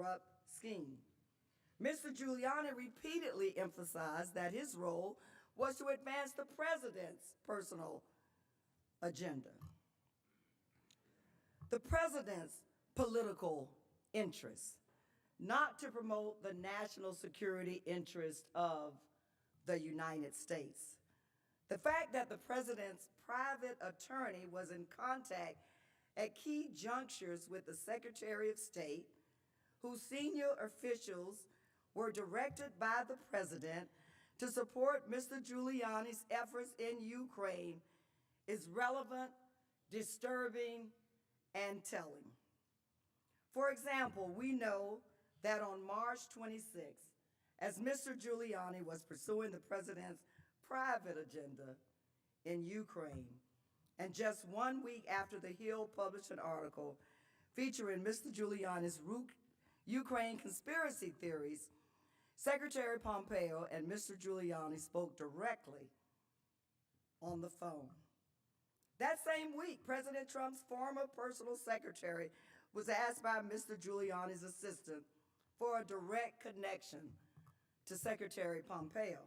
corrupt scheme. Mr. Giuliani repeatedly emphasized that his role was to advance the president's personal agenda. The president's political interests, not to promote the national security interest of the United States. The fact that the president's private attorney was in contact at key junctures with the Secretary of State, whose senior officials were directed by the president to support Mr. Giuliani's efforts in Ukraine, is relevant, disturbing, and telling. For example, we know that on March 26, as Mr. Giuliani was pursuing the president's private agenda in Ukraine, and just 1 week after The Hill published an article featuring Mr. Giuliani's Ukraine conspiracy theories, Secretary Pompeo and Mr. Giuliani spoke directly on the phone. That same week, President Trump's former personal secretary was asked by Mr. Giuliani's assistant for a direct connection to Secretary Pompeo.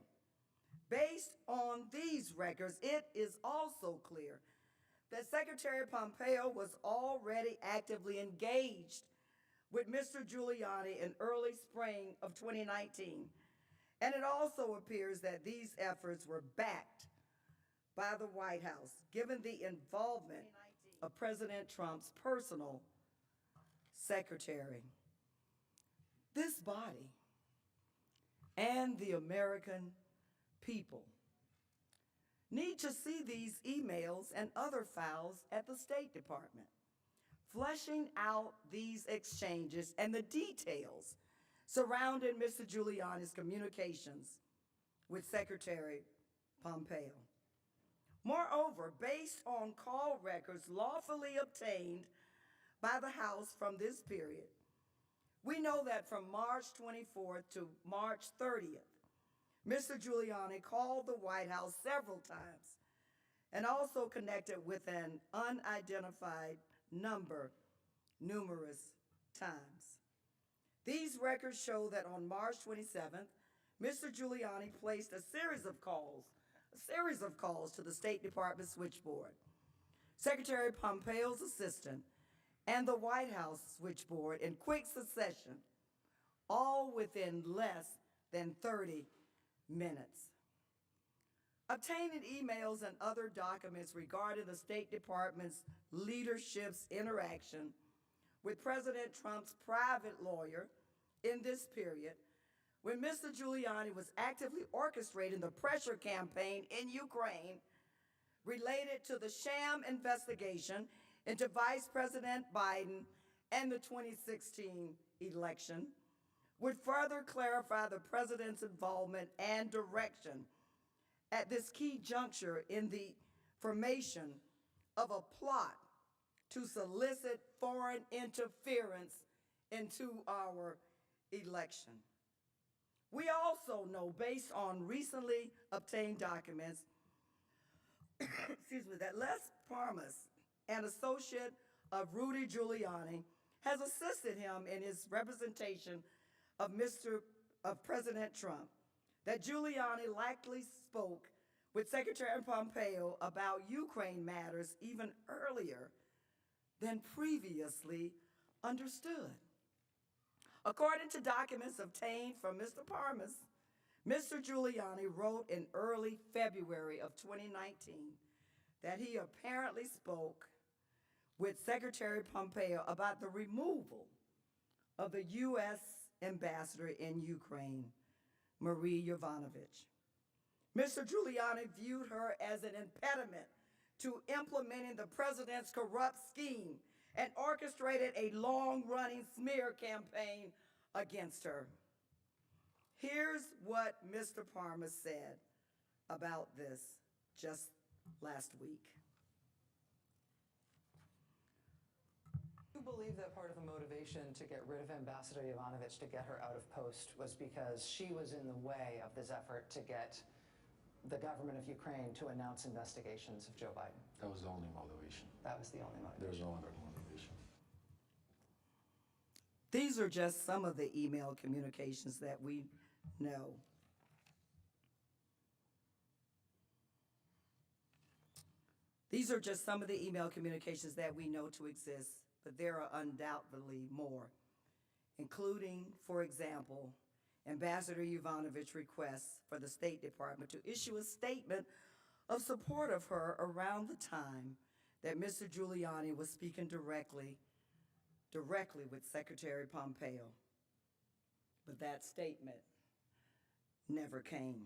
Based on these records, it is also clear that Secretary Pompeo was already actively engaged with Mr. Giuliani in early spring of 2019. And it also appears that these efforts were backed by the White House, given the involvement of President Trump's personal secretary. This body and the American people need to see these emails and other files at the State Department, fleshing out these exchanges and the details surrounding Mr. Giuliani's communications with Secretary Pompeo. Moreover, based on call records lawfully obtained by the House from this period, we know that from March 24th to March 30th, Mr. Giuliani called the White House several times and also connected with an unidentified number numerous times. These records show that on March 27th, Mr. Giuliani placed a series of calls to the State Department switchboard, Secretary Pompeo's assistant, and the White House switchboard in quick succession, all within less than 30 minutes. Obtaining emails and other documents regarding the State Department's leadership's interaction with President Trump's private lawyer in this period, when Mr. Giuliani was actively orchestrating the pressure campaign in Ukraine related to the sham investigation into Vice President Biden and the 2016 election, would further clarify the president's involvement and direction at this key juncture in the formation of a plot to solicit foreign interference into our election. We also know, based on recently obtained documents, that Les Parmas, an associate of Rudy Giuliani, has assisted him in his representation of President Trump, that Giuliani likely spoke with Secretary Pompeo about Ukraine matters even earlier than previously understood. According to documents obtained from Mr. Parmas, Mr. Giuliani wrote in early February of 2019 that he apparently spoke with Secretary Pompeo about the removal of the U.S. ambassador in Ukraine, Marie Yovanovitch. Mr. Giuliani viewed her as an impediment to implementing the president's corrupt scheme and orchestrated a long-running smear campaign against her. Here's what Mr. Parmas said about this just last week. Do you believe that part of the motivation to get rid of Ambassador Yovanovitch, to get her out of post, was because she was in the way of this effort to get the government of Ukraine to announce investigations of Joe Biden? That was the only motivation. That was the only motivation. There's no other motivation. These are just some of the email communications that we know. These are just some of the email communications that we know to exist, but there are undoubtedly more, including, for example, Ambassador Yovanovitch's request for the State Department to issue a statement of support of her around the time that Mr. Giuliani was speaking directly with Secretary Pompeo. But that statement never came.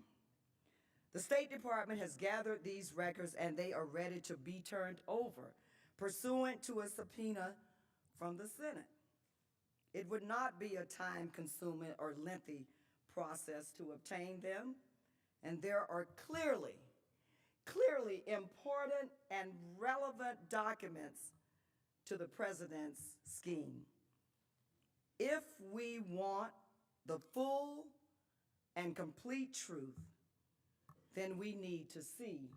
The State Department has gathered these records and they are ready to be turned over pursuant to a subpoena from the Senate. It would not be a time consuming or lengthy process to obtain them, and there are clearly important and relevant documents to the president's scheme. If we want the full and complete truth, then we need to see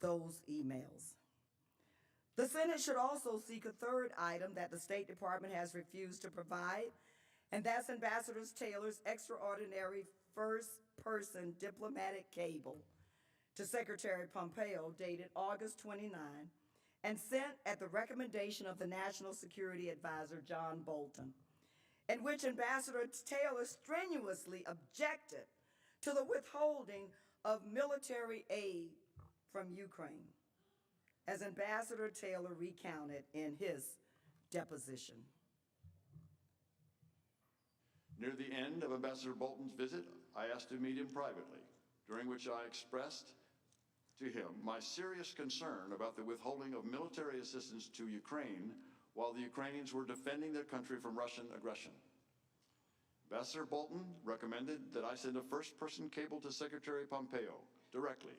those emails. The Senate should also seek a third item that the State Department has refused to provide, and that's Ambassador Taylor's extraordinary first person diplomatic cable to Secretary Pompeo dated August 29 and sent at the recommendation of the National Security Advisor John Bolton, in which Ambassador Taylor strenuously objected to the withholding of military aid from Ukraine, as Ambassador Taylor recounted in his deposition. Near the end of Ambassador Bolton's visit, I asked to meet him privately, during which I expressed to him my serious concern about the withholding of military assistance to Ukraine while the Ukrainians were defending their country from Russian aggression. Ambassador Bolton recommended that I send a first-person cable to Secretary Pompeo directly,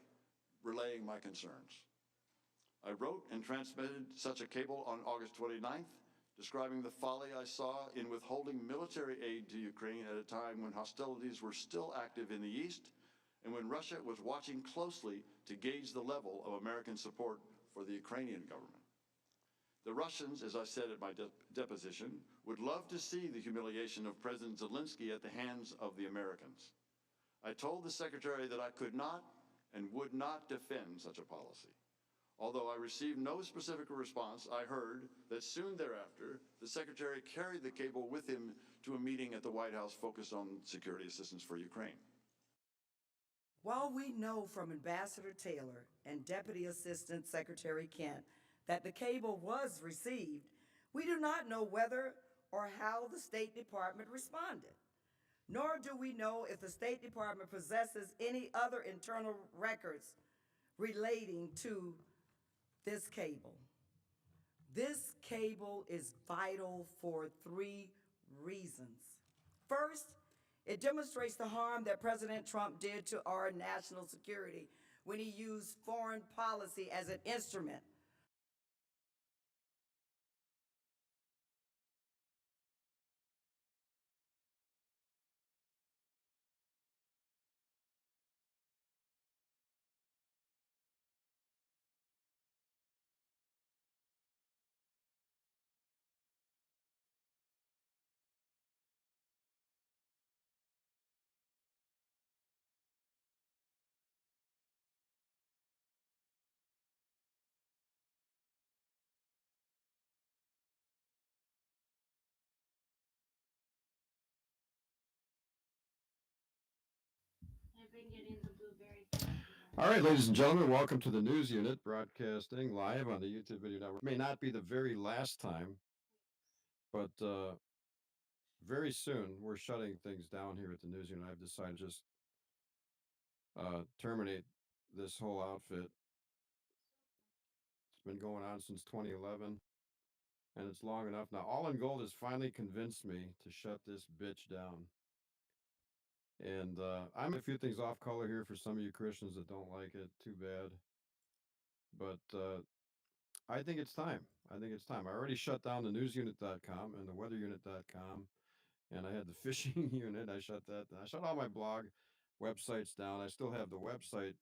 relaying my concerns. I wrote and transmitted such a cable on August 29th, describing the folly I saw in withholding military aid to Ukraine at a time when hostilities were still active in the East and when Russia was watching closely to gauge the level of American support for the Ukrainian government. The Russians, as I said at my deposition, would love to see the humiliation of President Zelensky at the hands of the Americans. I told the Secretary that I could not and would not defend such a policy. Although I received no specific response, I heard that soon thereafter, the Secretary carried the cable with him to a meeting at the White House focused on security assistance for Ukraine. While we know from Ambassador Taylor and Deputy Assistant Secretary Kent that the cable was received, we do not know whether or how the State Department responded. Nor do we know if the State Department possesses any other internal records relating to this cable. This cable is vital for three reasons. First, it demonstrates the harm that President Trump did to our national security when he used foreign policy as an instrument All right, ladies and gentlemen, welcome to the news unit broadcasting live on the YouTube Video Network. May not be the very last time, but very soon we're shutting things down here at the news unit. I've decided to just terminate this whole outfit. It's been going on since 2011, and it's long enough now. All in Gold has finally convinced me to shut this bitch down. And I'm a few things off color here for some of you Christians that don't like it. Too bad. But I think it's time. I think it's time. I already shut down the newsunit.com and the weatherunit.com, and I had the fishing unit. I shut that down. I shut all my blog websites down. I still have the website,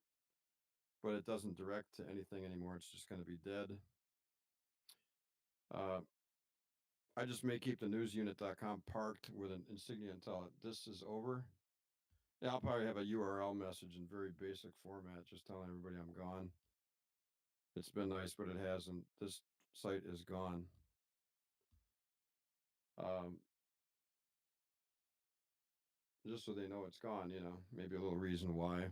but it doesn't direct to anything anymore. It's just going to be dead. Uh, I just may keep the newsunit.com parked with an insignia until this is over. Yeah, I'll probably have a URL message in very basic format, just telling everybody I'm gone. It's been nice, but it hasn't. This site is gone. Um, just so they know it's gone, you know, maybe a little reason why.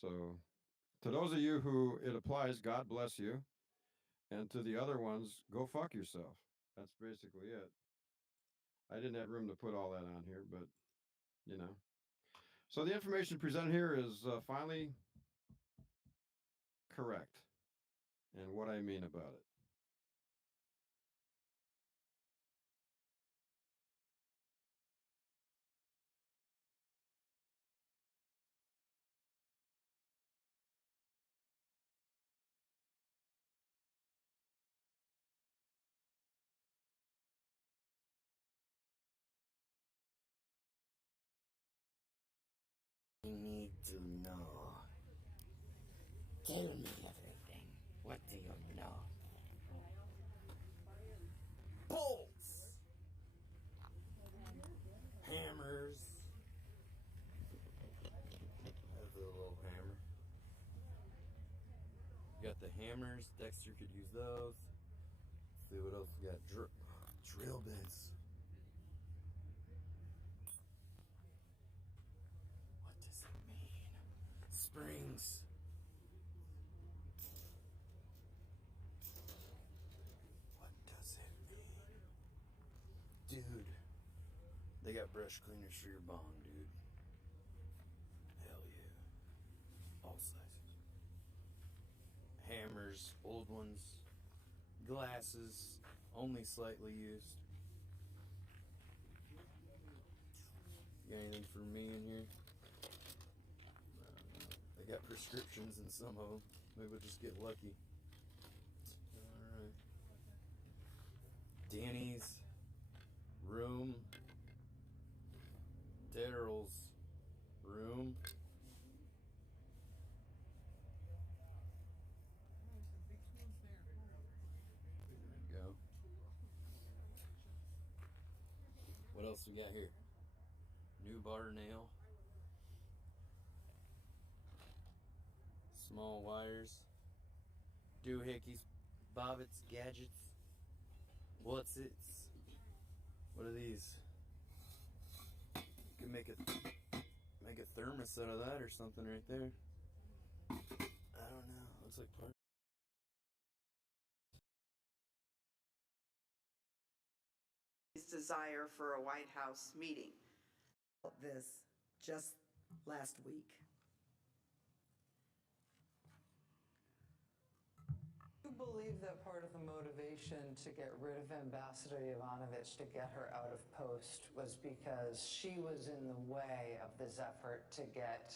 So, to those of you who it applies, God bless you. And to the other ones, go fuck yourself. That's basically it. I didn't have room to put all that on here, but, you know. So, the information presented here is finally correct. And what I mean about it. You need to know. Tell me everything. What do you know? Bolts! Hammers. That's a little hammer. You got the hammers. Dexter could use those. Let's see what else we got. Drill bits. What does it mean? Springs. What does it mean? Dude, they got brush cleaners for your bong, dude. Hell yeah. All sizes. Hammers, old ones. Glasses, only slightly used. You got anything for me in here? They got prescriptions in some of them. Maybe we'll just get lucky. Alright. Danny's. Room. Daryl's. Room. There we go. What else we got here? New bar nail. Small wires. Doohickeys. Bobbits. Gadgets. What's its? What are these? You can make a thermos out of that or something right there. I don't know. Looks like part. His desire for a White House meeting. This just last week. Do you believe that part of the motivation to get rid of Ambassador Yovanovitch, to get her out of post, was because she was in the way of this effort to get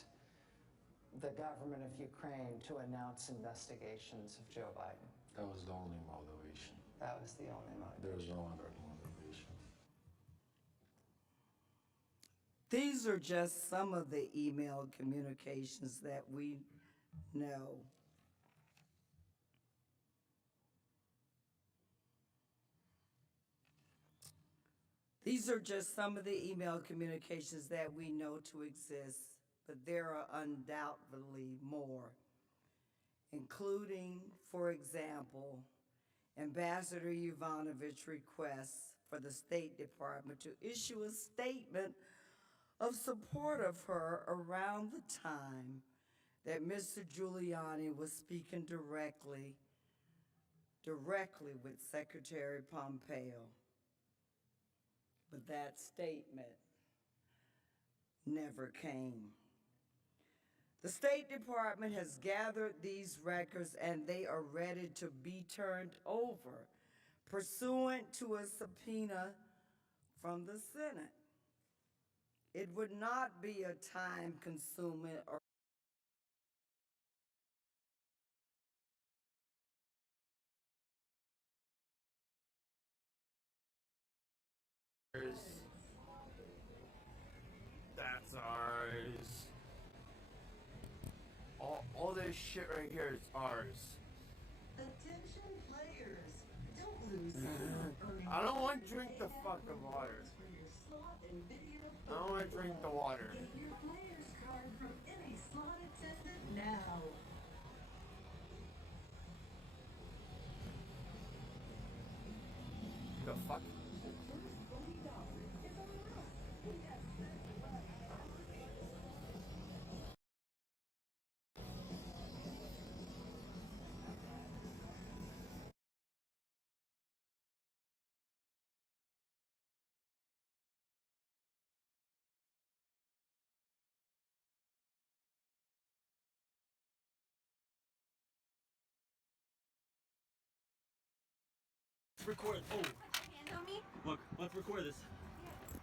the government of Ukraine to announce investigations of Joe Biden? That was the only motivation. That was the only motivation. There was no other motivation. These are just some of the email communications that we know. These are just some of the email communications that we know to exist, but there are undoubtedly more, including, for example, Ambassador Yovanovitch's requests for the State Department to issue a statement of support of her around the time that Mr. Giuliani was speaking directly with Secretary Pompeo. But that statement never came. The State Department has gathered these records and they are ready to be turned over pursuant to a subpoena from the Senate. It would not be a time-consuming or That's ours. All this shit right here is ours. attention, please. I don't want to drink the fucking water. I don't want to drink the water. The fuck? Record. Oh, Hand on me? look. Let's record this.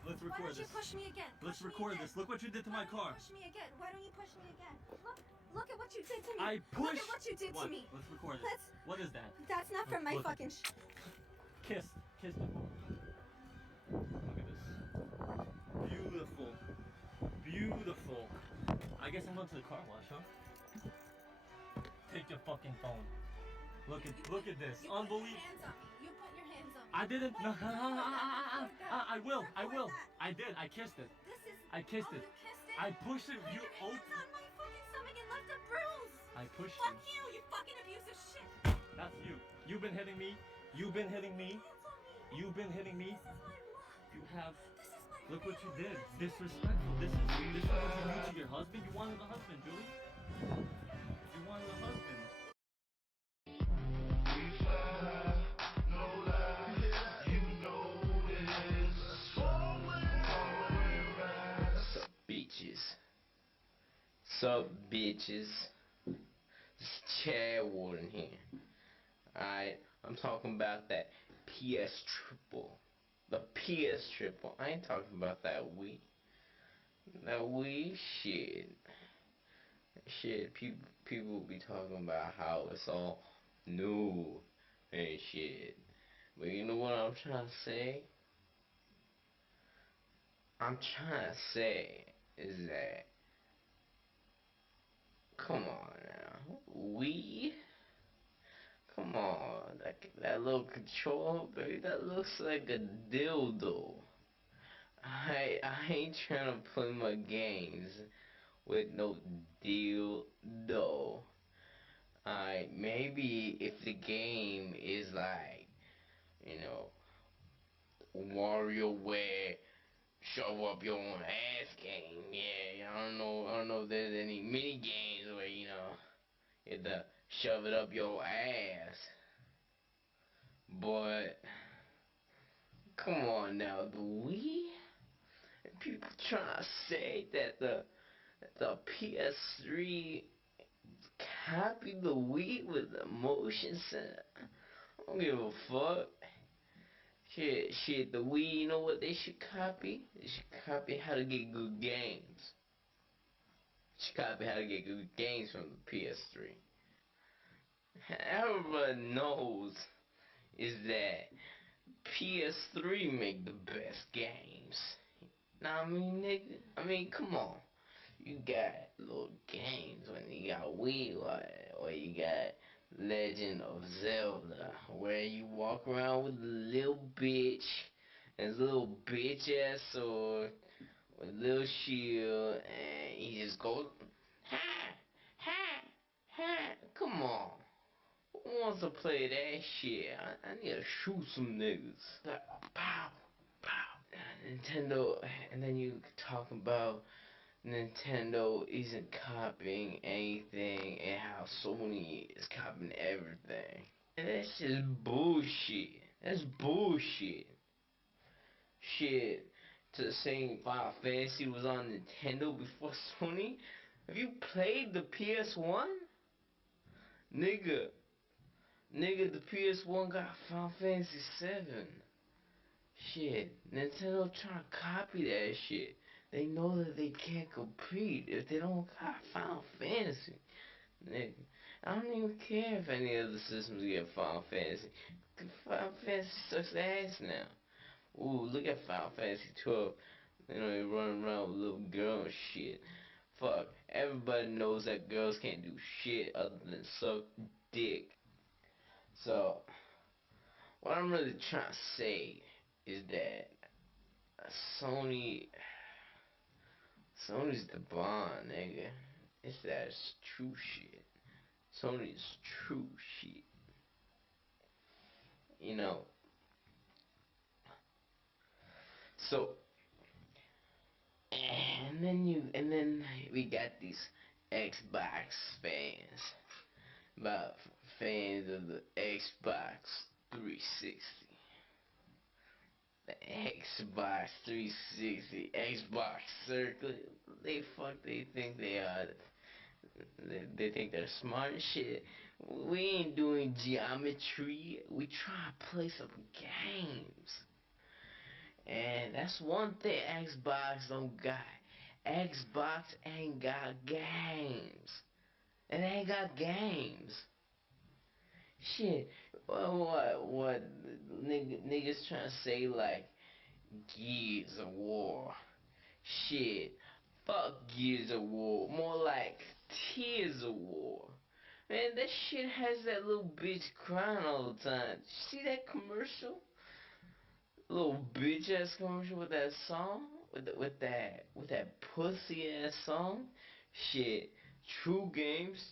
Let's Why record don't you this. push me again? Let's Push me record again. this. Look what you did to my Why don't car. you push me again? Why don't you push me again? Look at what you did to me. I Look pushed. at what you did What? to me. Let's record it. Let's. What is that? That's not from my Look. fucking. Kiss. Kiss me. Look at this. Beautiful. Beautiful. I guess I'm going to the car wash, huh? Take your fucking phone. Look at this. You put your Unbelievable. hands on me. You put your hands on me. I didn't. Wait, record that. I will. I Record will. that. I did. I kissed it. This is. I kissed Oh, it. you kissed it? I pushed it. Put You your hands opened. on my fucking stomach and left a bruise. I pushed Fuck you. you fucking abusive shit. That's you. You've been hitting me. You've been hitting me. Hands on me. You've been hitting me. This is my luck. You have. This is my. Look what you real did. reason. Disrespectful. This is what you do to your husband. You wanted a husband, Julie. You wanted a husband. Bitches. Sup, bitches? It's Chad Warden here. Alright, I'm talking about that PS triple. The PS triple. I ain't talking about that Wii. That Wii shit. Shit, people be talking about how it's all new and shit. But you know what I'm trying to say? I'm trying to say is that, come on now, come on, that little controller, baby, that looks like a dildo. I ain't trying to play my games with no dildo. Maybe if the game is like, you know, WarioWare shove up your own ass game. Yeah, I don't know if there's any mini games where, you know, you have to shove it up your ass. But come on now, the Wii? People trying to say that the PS3 copied the Wii with the motion sensor. I don't give a fuck. Shit, the Wii, you know what they should copy? They should copy how to get good games. They should copy how to get good games from the PS3. Everybody knows is that PS3 make the best games. Now, I mean, nigga, come on. You got little games when you got Wii, or you got Legend of Zelda, where you walk around with a little bitch, and his little bitch ass sword, with a little shield, and he just goes, ha, ha, ha, come on. Who wants to play that shit? I need to shoot some niggas. Like, pow, pow. Nintendo, and then you talk about Nintendo isn't copying anything and how Sony is copying everything. And that's just bullshit. That's bullshit. Shit, to saying Final Fantasy was on Nintendo before Sony? Have you played the PS1? Nigga, the PS1 got Final Fantasy 7. Shit, Nintendo trying to copy that shit. They know that they can't compete if they don't got Final Fantasy. Nigga, I don't even care if any other systems get Final Fantasy. Final Fantasy sucks ass now. Ooh, look at Final Fantasy 12. You know, they running around with little girl and shit. Fuck, everybody knows that girls can't do shit other than suck dick. So, what I'm really trying to say is that Sony, Sony's the bond, nigga. It's that true shit. Sony's true shit. You know. So, and then we got these Xbox fans, about fans of the Xbox 360. The Xbox 360, Xbox Circle, they think they are, they think they're smart as shit. We ain't doing geometry, we try to play some games. And that's one thing Xbox don't got. Xbox ain't got games. It ain't got games. Shit, what niggas trying to say like Gears of War. Shit, fuck Gears of War. More like Tears of War. Man, that shit has that little bitch crying all the time. See that commercial? Little bitch ass commercial with that song? With that pussy ass song? Shit. True Games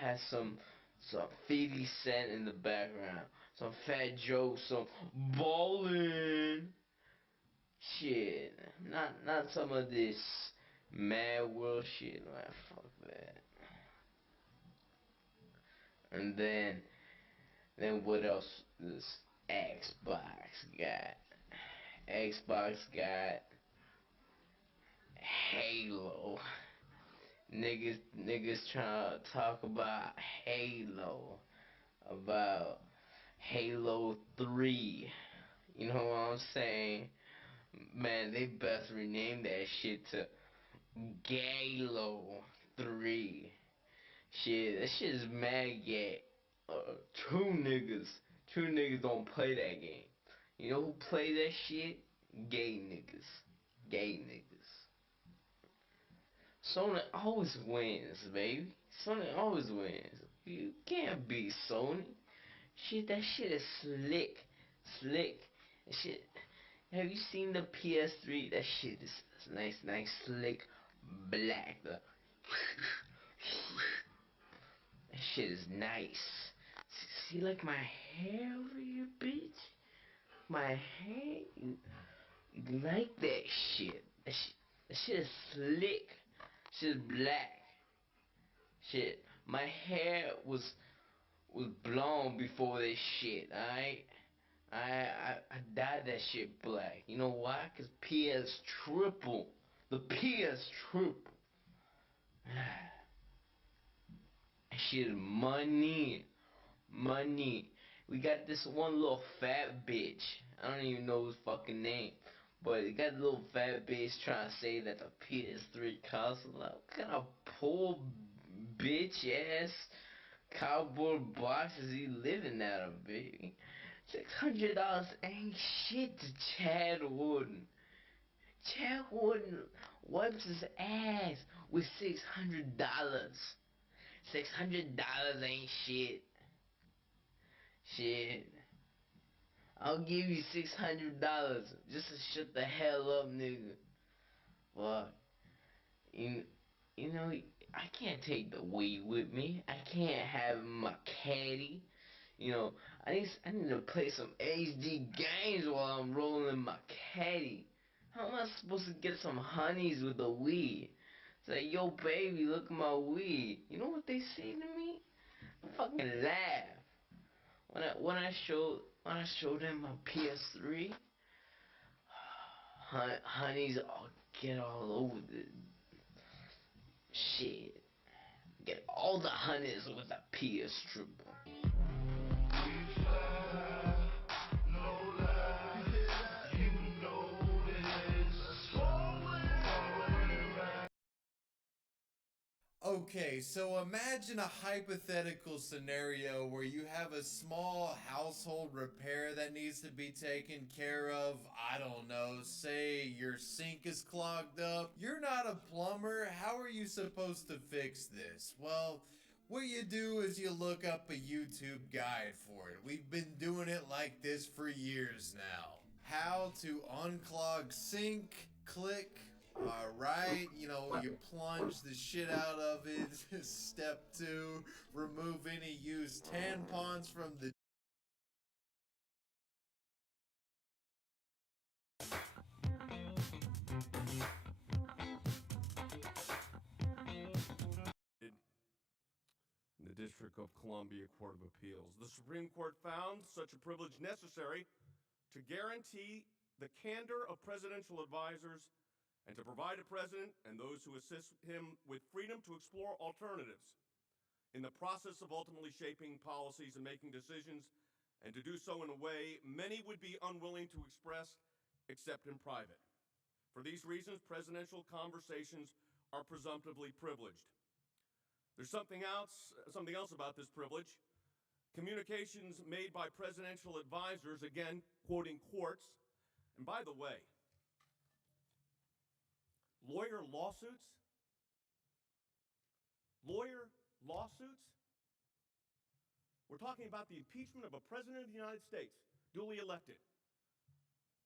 has some 50 Cent in the background. Some Fat Joe, some ballin'. Shit, not some of this Mad World shit, man. Fuck that. And then what else does Xbox got? Xbox got Halo. Niggas trying to talk about Halo, about Halo 3. You know what I'm saying? Man, they best rename that shit to Galo 3. Shit, that shit is mad gay. True niggas. True niggas don't play that game. You know who play that shit? Gay niggas. Gay niggas. Sony always wins, baby. Sony always wins. You can't beat Sony. Shit, that shit is slick. Slick. That shit. Have you seen the PS3? That shit is nice, slick, black. That shit is nice. See, like my hair over here, bitch? My hair? You like that shit? That shit is slick. Shit is black. Shit, my hair was blonde before this shit, alright? I dyed that shit black. You know why? Cause PS triple. The PS triple. That shit is money. Money. We got this one little fat bitch. I don't even know his fucking name. But it got a little fat bitch trying to say that the PS3 console. Like, what kind of poor bitch ass cardboard box is he living out of, baby? $600 ain't shit to Chad Wooden. Chad Wooden wipes his ass with $600. $600 ain't shit. Shit. I'll give you $600 just to shut the hell up, nigga. But you, you know, I can't take the weed with me. I can't have my caddy. You know, I need to play some HD games while I'm rolling my caddy. How am I supposed to get some honeys with the weed? It's like, yo, baby, look at my weed. You know what they say to me? I fucking laugh. When I showed them my PS3, honeys all get all over the shit. Get all the honeys with the PS triple. Okay, so imagine a hypothetical scenario where you have a small household repair that needs to be taken care of. I don't know, say your sink is clogged up. You're not a plumber. How are you supposed to fix this? Well, What you do is you look up a YouTube guide for it. We've been doing it like this for years now. How to unclog sink, click. Alright, you plunge the shit out of it. Step 2, remove any used tampons from the in the District of Columbia Court of Appeals. The Supreme Court found such a privilege necessary to guarantee the candor of presidential advisors and to provide the president and those who assist him with freedom to explore alternatives in the process of ultimately shaping policies and making decisions, and to do so in a way many would be unwilling to express except in private. For these reasons, presidential conversations are presumptively privileged. There's something else about this privilege. Communications made by presidential advisors, again, quoting courts. And by the way, lawyer lawsuits? We're talking about the impeachment of a president of the United States, duly elected.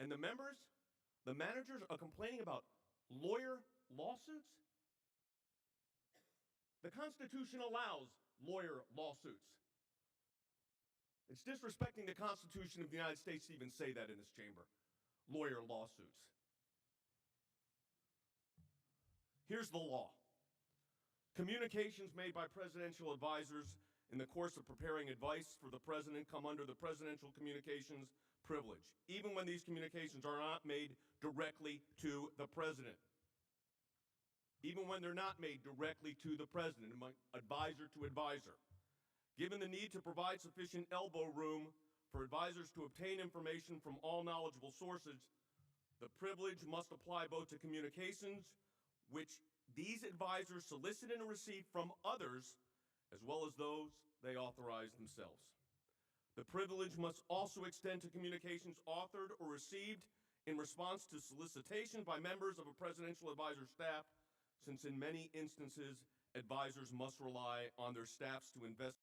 And the managers are complaining about lawyer lawsuits? The Constitution allows lawyer lawsuits. It's disrespecting the Constitution of the United States to even say that in this chamber. Lawyer lawsuits. Here's the law. Communications made by presidential advisors in the course of preparing advice for the president come under the presidential communications privilege, even when these communications are not made directly to the president. Even when they're not made directly to the president, advisor to advisor. Given the need to provide sufficient elbow room for advisors to obtain information from all knowledgeable sources, the privilege must apply both to communications which these advisors solicit and receive from others, as well as those they authorize themselves. The privilege must also extend to communications authored or received in response to solicitation by members of a presidential advisor staff, since in many instances, advisors must rely on their staffs to investigate.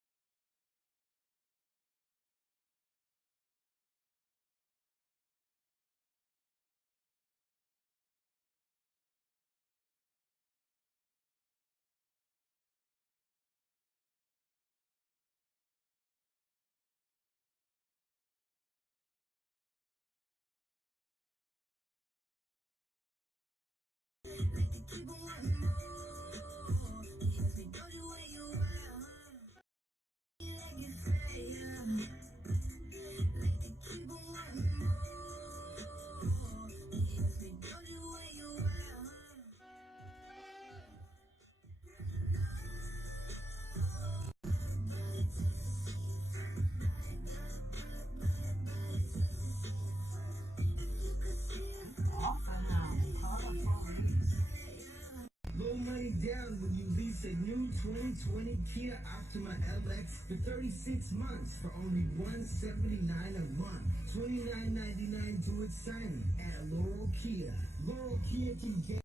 Low money down when you lease a new 2020 Kia Optima LX for 36 months for only $179 a month. $29.99 to its signing at Laurel Kia. Laurel Kia can get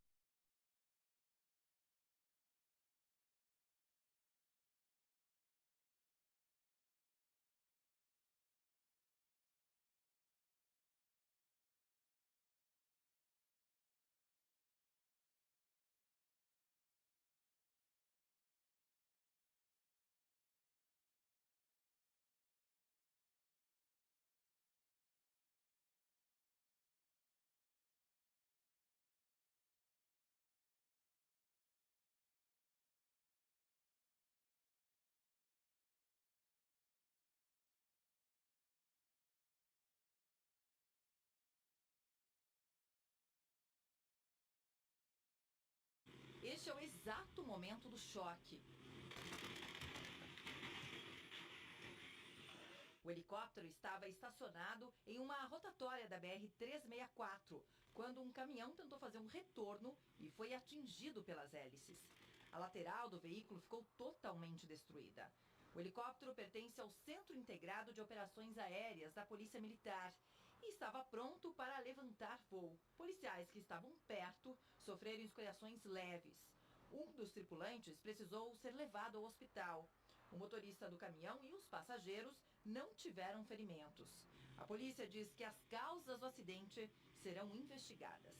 Este é o exato momento do choque. O helicóptero estava estacionado em uma rotatória da BR-364, quando um caminhão tentou fazer um retorno e foi atingido pelas hélices. A lateral do veículo ficou totalmente destruída. O helicóptero pertence ao Centro Integrado de Operações Aéreas da Polícia Militar e estava pronto para levantar voo. Policiais que estavam perto sofreram escoriações leves. Um dos tripulantes precisou ser levado ao hospital. O motorista do caminhão e os passageiros não tiveram ferimentos. A polícia diz que as causas do acidente serão investigadas.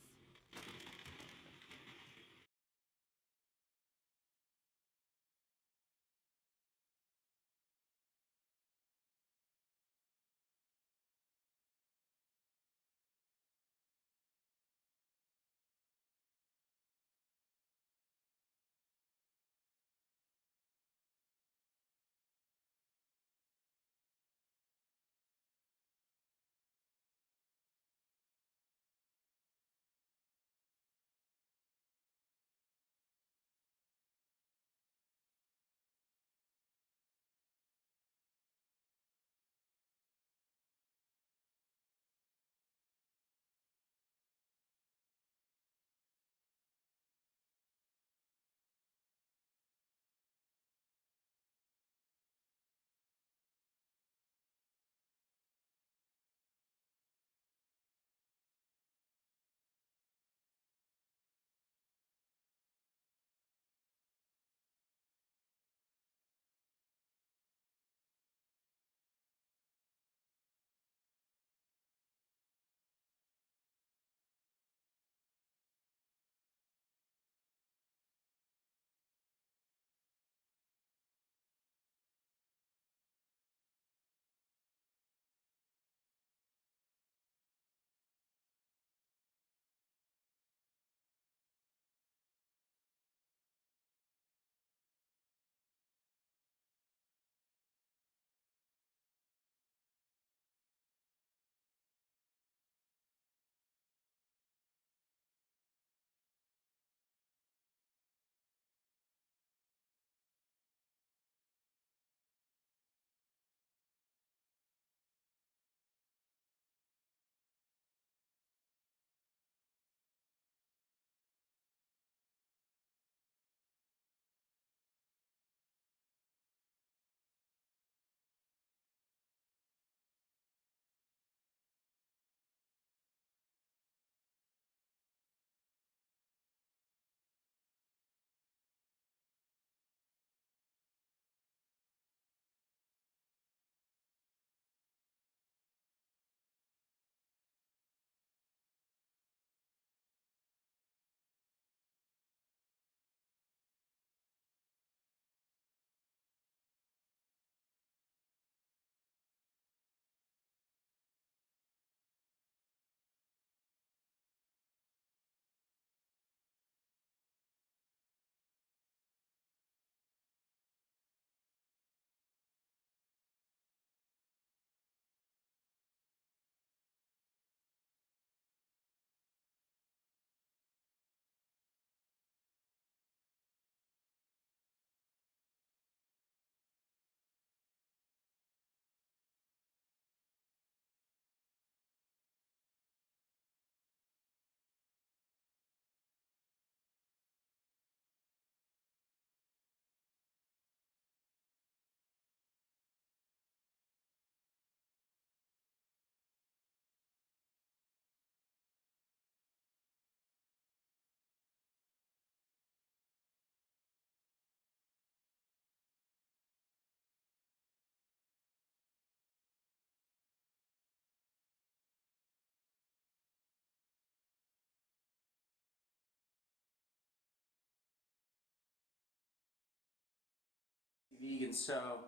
Vegan, so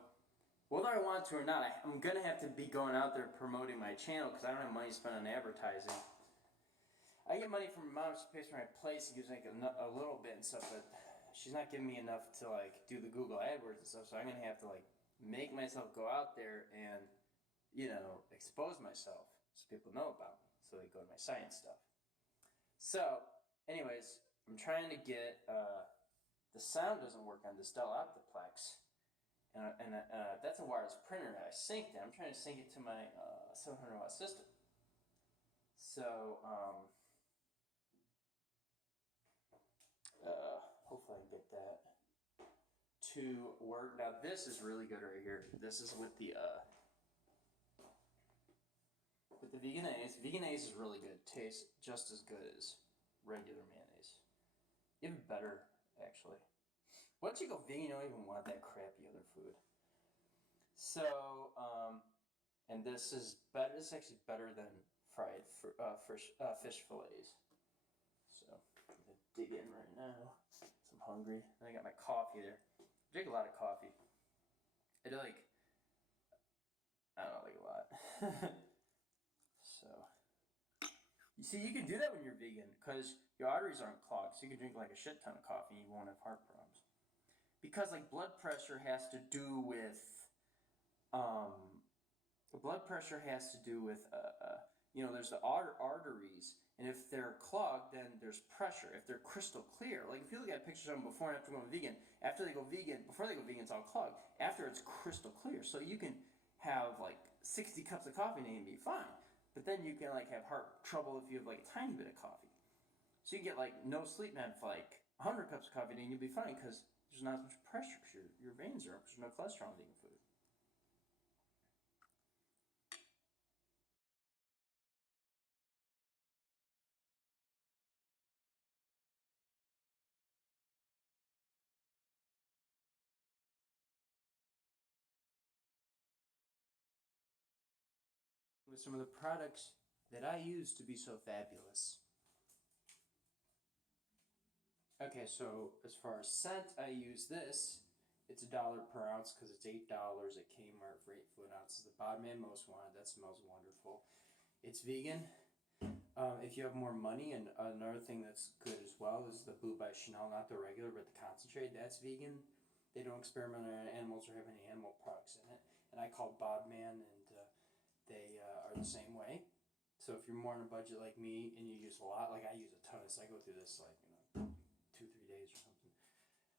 whether I want to or not, I'm gonna have to be going out there promoting my channel because I don't have money to spend on advertising. I get money from my mom, she pays for my place and gives me like a little bit and stuff, but she's not giving me enough to like do the Google AdWords and stuff, so I'm gonna have to like make myself go out there and, you know, expose myself so people know about me, so they go to my site and stuff. So, anyways, I'm trying to get, the sound doesn't work on this Dell Optiplex. And that's a wireless printer that I synced in. I'm trying to sync it to my 700 watt system. So, hopefully I can get that to work. Now this is really good right here. This is with the Veganese. Veganese is really good. Tastes just as good as regular mayonnaise. Even better, actually. Once you go vegan, you don't even want that crappy other food. So, and this is better. This is actually better than fried fish fillets. So I'm gonna dig in right now. So I'm hungry. And I got my coffee there. I drink a lot of coffee. I do like. I don't like a lot. So you see, you can do that when you're vegan because your arteries aren't clogged. So you can drink like a shit ton of coffee and you won't have heart problems. Because like blood pressure has to do with there's the arteries, and if they're clogged, then there's pressure. If they're crystal clear, like if you look at pictures of them before and after going vegan, before they go vegan, it's all clogged. After, it's crystal clear, so you can have like 60 cups of coffee a day and be fine. But then you can like have heart trouble if you have like a tiny bit of coffee. So you get like no sleep and have like 100 cups of coffee a day and you'll be fine because there's not as much pressure because your veins are up because there's no cholesterol in eating food. With some of the products that I use to be so fabulous. Okay, so as far as scent, I use this. It's $1 per ounce because it's $8 at Kmart for 8 fluid ounces. The Bodman Most Wanted, that smells wonderful. It's vegan. If you have more money, and another thing that's good as well is the Blue by Chanel, not the regular, but the concentrate. That's vegan. They don't experiment on animals or have any animal products in it. And I call Bodman, and they are the same way. So if you're more on a budget like me and you use a lot, like I use a ton of this, I go through this like 2-3 days or something.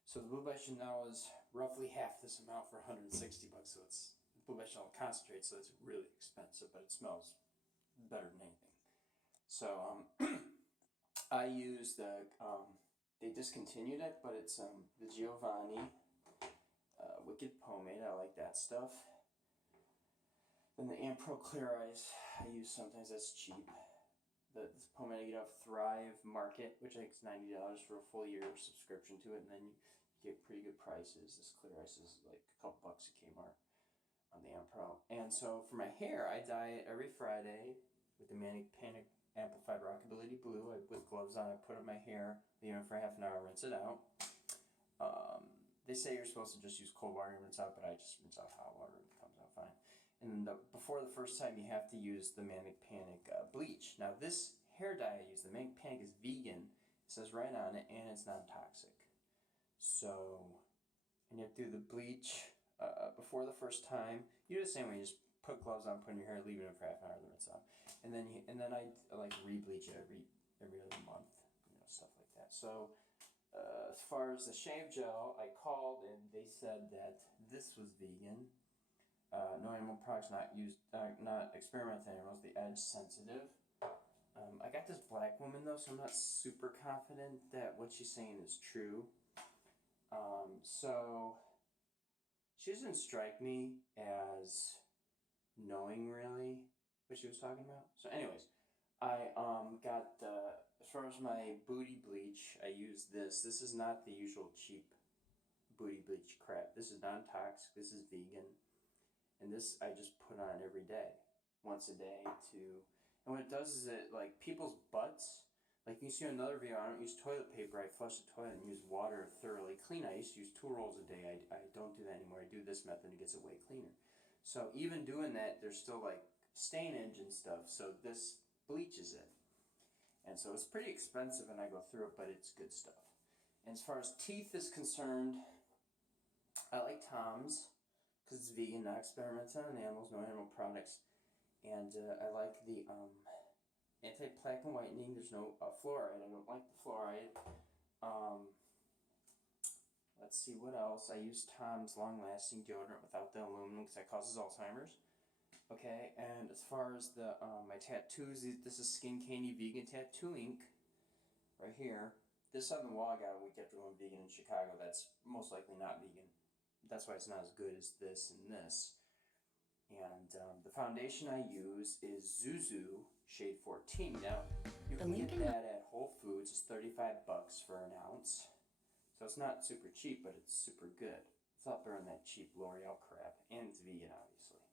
So the Blue by Chanel is roughly half this amount for $160. So it's Blue by Chanel concentrate, so it's really expensive, but it smells better than anything. So I use the they discontinued it, but it's the Giovanni Wicked Pomade. I like that stuff. Then the Ampro Clear Eyes I use sometimes. That's cheap. This pomade I get off Thrive Market, which I think is $90 for a full year subscription to it, and then you get pretty good prices. This Clear Ice is like a couple bucks at Kmart on the Ampro. And so for my hair, I dye it every Friday with the Manic Panic Amplified Rockability Blue. With gloves on, I put it in my hair, leave it for half an hour, rinse it out. They say you're supposed to just use cold water and rinse out, but I just rinse out hot water and it comes out fine. And before the first time, you have to use the Manic Panic bleach. Now this hair dye I use, the Manic Panic, is vegan. It says right on it, and it's non-toxic. So, and you have to do the bleach before the first time. You do the same way. You just put gloves on, put in your hair, leave it in for half an hour, then rinse out. And then I like re-bleach it every other month, stuff like that. So as far as the shave gel, I called and they said that this was vegan. No animal products, not experimental animals, the edge sensitive. I got this black woman though, so I'm not super confident that what she's saying is true. So she doesn't strike me as knowing really what she was talking about. So anyways, I got as far as my booty bleach, I use this. This is not the usual cheap booty bleach crap. This is non-toxic, this is vegan. And this I just put on every day, once a day and what it does is it, like people's butts, like you see another video, I don't use toilet paper, I flush the toilet and use water thoroughly clean. I used to use 2 rolls a day, I don't do that anymore. I do this method and it gets it way cleaner. So even doing that, there's still like stainage and stuff, so this bleaches it. And so it's pretty expensive and I go through it, but it's good stuff. And as far as teeth is concerned, I like Tom's because it's vegan, not experimental on animals, no animal products. And I like the anti-plaque and whitening. There's no fluoride. I don't like the fluoride. Let's see what else. I use Tom's long-lasting deodorant without the aluminum because that causes Alzheimer's. Okay, and as far as the my tattoos, this is Skin Candy Vegan Tattoo Ink, right here. This on the wall I got a week after going vegan in Chicago. That's most likely not vegan. That's why it's not as good as this and this. And the foundation I use is Zuzu Shade 14. Now, you can get that at Whole Foods. It's $35 for an ounce. So it's not super cheap, but it's super good. It's Stop throwing that cheap L'Oreal crap. And it's vegan, obviously.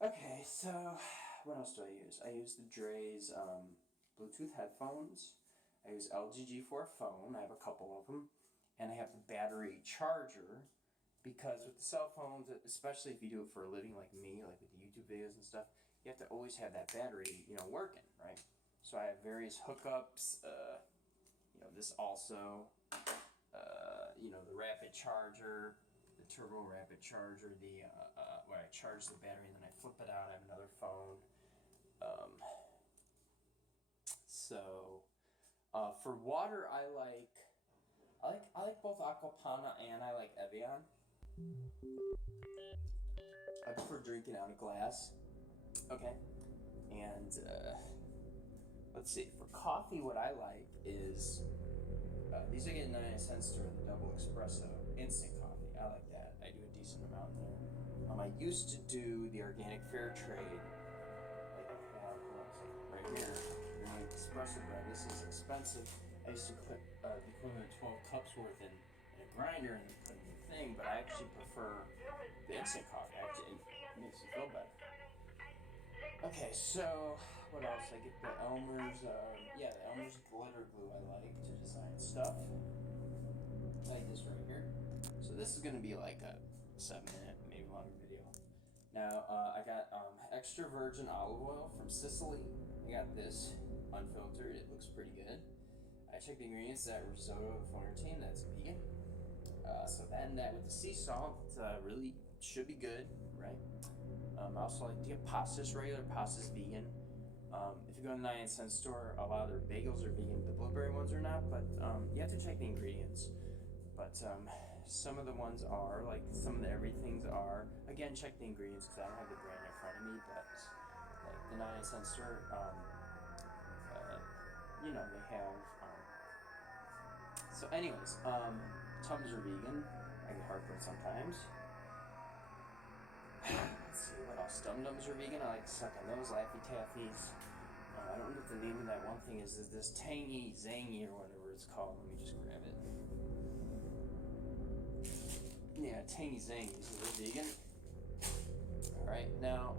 Okay, so what else do I use? I use the Dre's Bluetooth headphones. I use LG G4 phone. I have a couple of them. And I have the battery charger, because with the cell phones, especially if you do it for a living like me, like with the YouTube videos and stuff, you have to always have that battery, working, right? So I have various hookups, this also, the rapid charger, the turbo rapid charger, where I charge the battery and then I flip it out. I have another phone. For water, I like both Aquapana and I like Evian. I prefer drinking out of glass. Okay. And let's see. For coffee, what I like is these are getting 99 cents store, the double espresso instant coffee. I like that. I do a decent amount in there. I used to do the organic fair trade. Like I have right here, organic espresso bread. This is expensive. I used to put the equivalent of 12 cups worth in a grinder and then put in the thing, but I actually prefer the instant coffee. Actually, it makes you feel better. Okay, so what else? I get the Elmer's, the Elmer's glitter glue I like to design stuff. Like this right here. So this is gonna be like a 7-minute, maybe longer video. Now, I got extra virgin olive oil from Sicily. I got this unfiltered. It looks pretty good. I checked the ingredients. That risotto of Florentine, that's vegan. So then that with the sea salt, really should be good, right? I also like to get pastas. Regular pastas vegan. If you go to the 99 cent store, a lot of their bagels are vegan. The blueberry ones are not, but you have to check the ingredients. But some of the ones are, like some of the everythings are. Again, check the ingredients because I don't have the brand in front of me, but like the 99 cent store, they have. So anyways, Tums are vegan. I get heartburn sometimes. Let's see, what else? Dum-Dums are vegan. I like to suck on those. Laffy Taffies. I don't know what the name of that one thing is. This Tangy Zangy or whatever it's called. Let me just grab it. Yeah, Tangy Zangies. Is it vegan? Alright, now,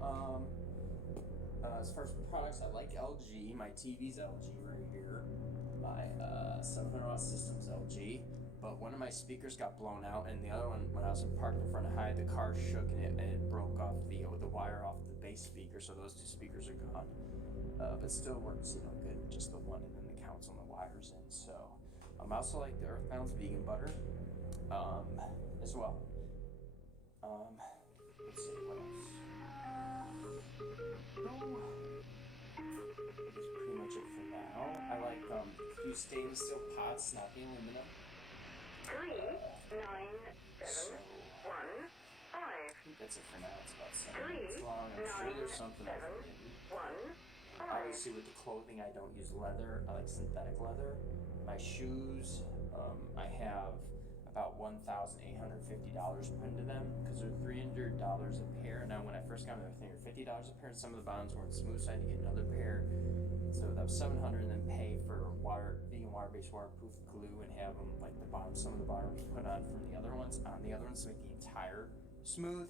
as far as products, I like LG. My TV's LG right here. My 700 Systems LG. But one of my speakers got blown out, and the other one, when I was parked in front of High, the car shook and it broke off the wire off the base speaker, so those two speakers are gone. But still works, good. Just the one, and then the counts on the wires in. So I also like the Earthbound's vegan butter, as well. Let's see what else. That's pretty much it for now. I like few stainless steel pots, not the aluminum. 39715. I think that's it for now. It's about 7 minutes long. I'm sure there's something I've forgotten. Obviously, with the clothing, I don't use leather. I like synthetic leather. My shoes, I have about $1,850 put into them because they're $300 a pair. Now, when I first got them, they were $50 a pair, and some of the bottoms weren't smooth, so I had to get another pair. So that was $700, and then pay for vegan water-based waterproof glue and have them like some of the bottoms put on from the other ones to make the entire smooth.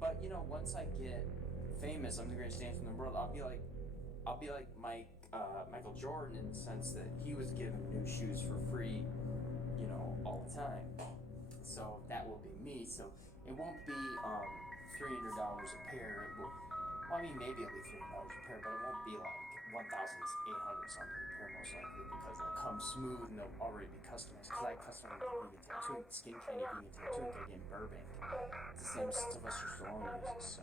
But once I get famous, I'm the greatest dancer in the world. I'll be like Michael Jordan in the sense that he was given new shoes for free, all the time. So that will be me. So it won't be $300 a pair. Maybe it'll be $300 a pair, but it won't be like $1,800 something a pair most likely because they'll come smooth and they'll already be customized. Because I custom vegan tattooing, Skin Candy vegan tattooing I get in Burbank. It's the same Sylvester Stallone uses. So,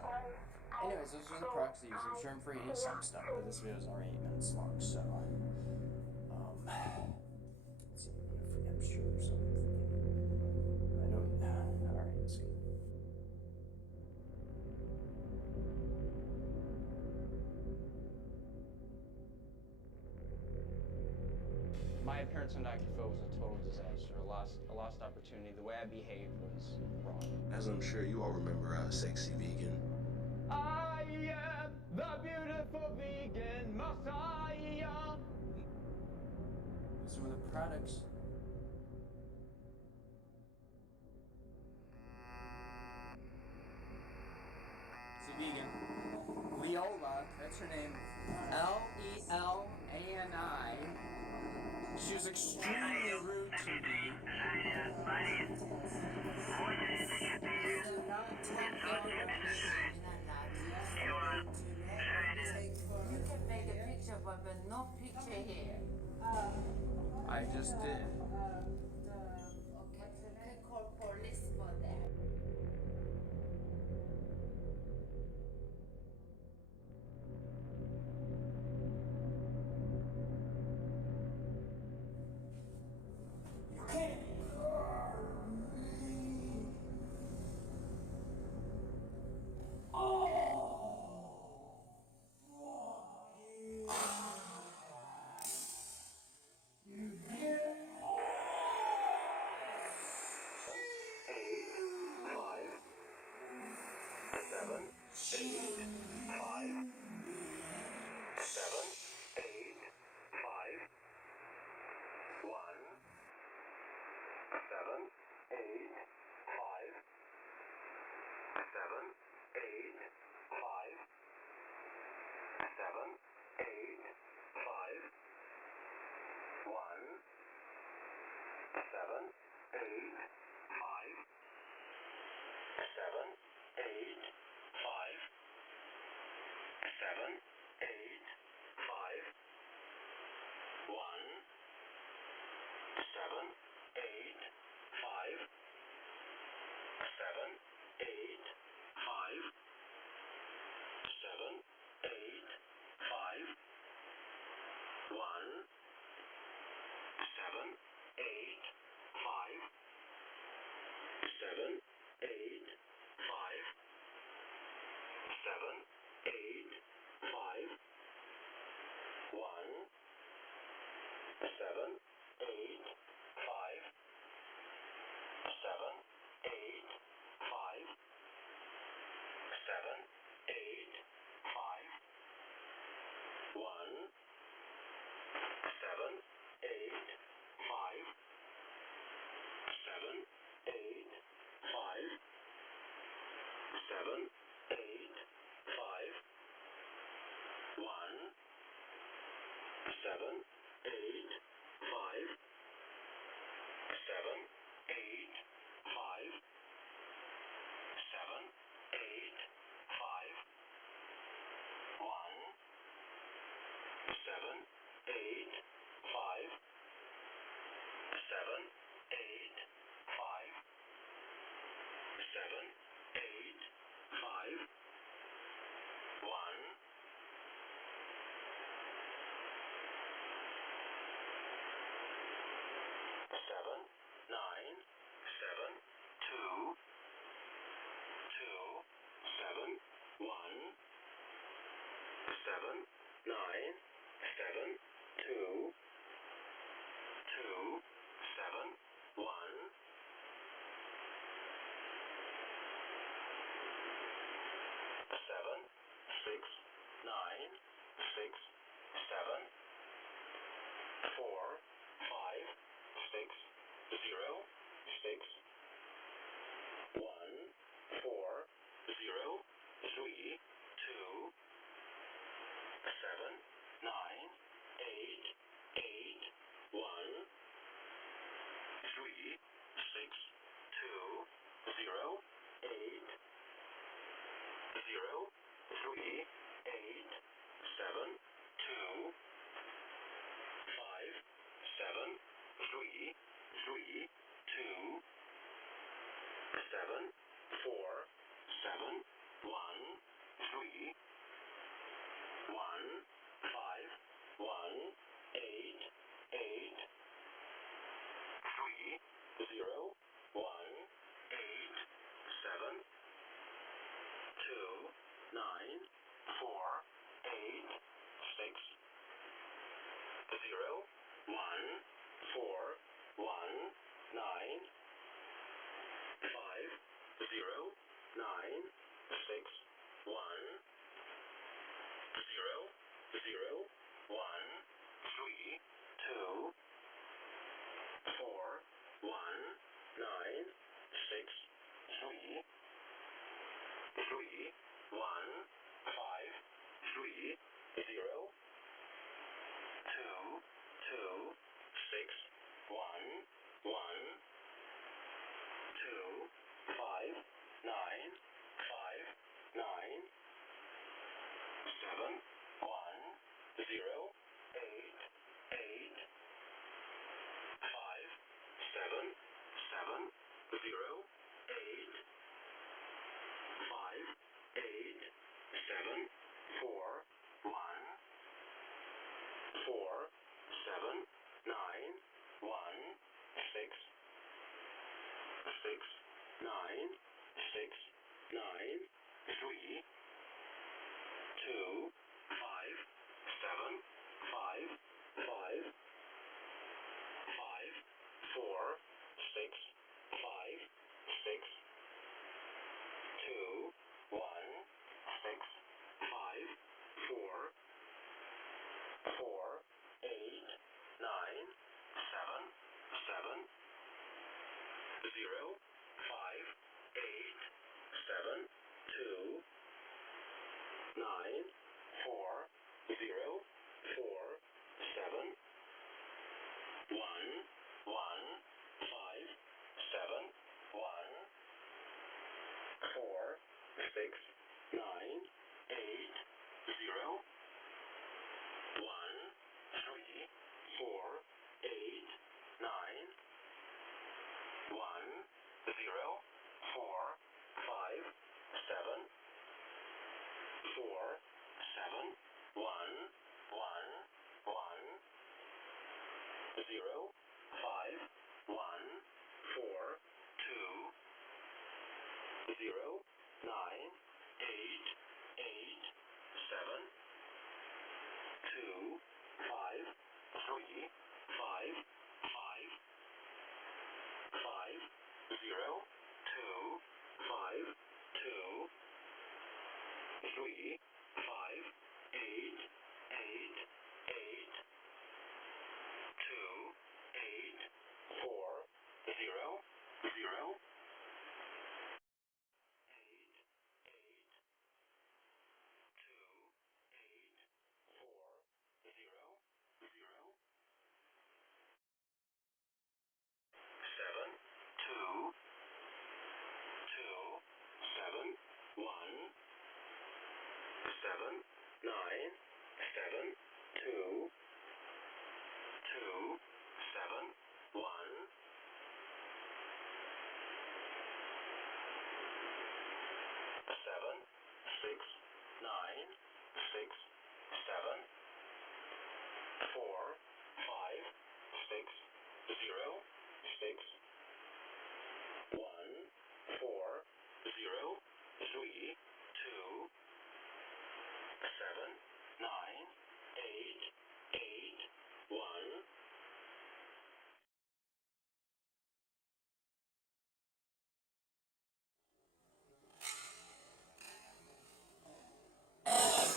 anyways, those are the products I use. I'm sure I'm forgetting some stuff, but this video is already 8 minutes long. So, let's see. I'm sure there's something. I don't. All right, let's see. My appearance on Dr. Phil was a total disaster, a lost opportunity. The way I behaved was wrong. As I'm sure you all remember, Sexy Vegan. I am the beautiful vegan messiah. Some of the products. Vegan. Leola, that's her name. Leelani. She was extremely rude to me. You can make a picture, but no picture here. I just did. Okay, you can call police for that.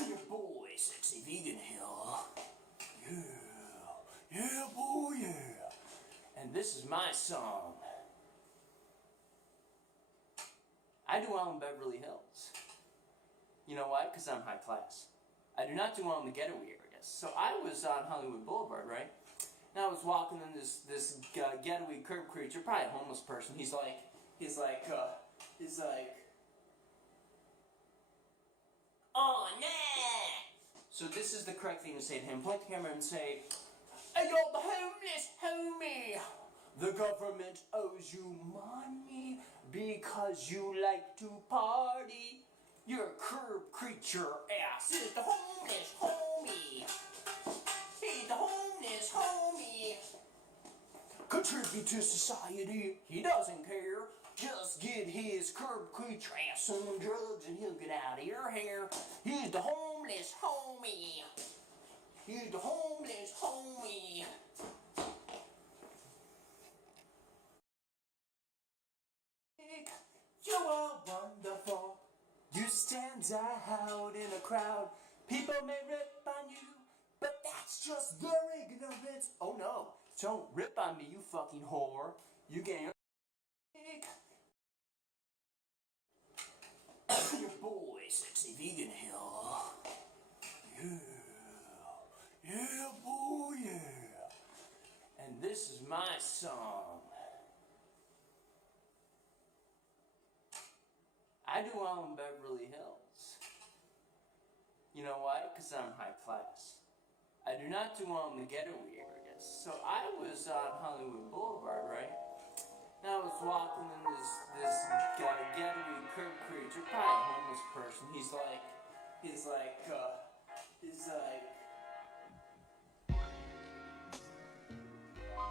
Your boy, Sexy Vegan here. Yeah, boy, yeah. And this is my song. I do well in Beverly Hills. You know why? Because I'm high class. I do not do well in the ghetto areas. So I was on Hollywood Boulevard, right? And I was walking in this ghetto-y curb creature, probably a homeless person. He's like, oh, nah! So this is the correct thing to say to him. Point the camera and say, hey, yo, the homeless homie! The government owes you money because you like to party. Your curb creature ass is the homeless homie. He's the homeless homie. Contribute to society, he doesn't care. Just get his curb creature ass some drugs and he'll get out of your hair. He's the homeless homie. He's the homeless homie. You are wonderful. You stand out in a crowd. People may rip on you, but that's just their ignorance. Oh no, don't rip on me, you fucking whore. You get your boy, Sexy my song. I do well in Beverly Hills. You know why? Because I'm high class. I do not do well in the ghetto areas. So I was on Hollywood Boulevard, right? And I was walking in this ghetto curb creature, probably a homeless person. He's like,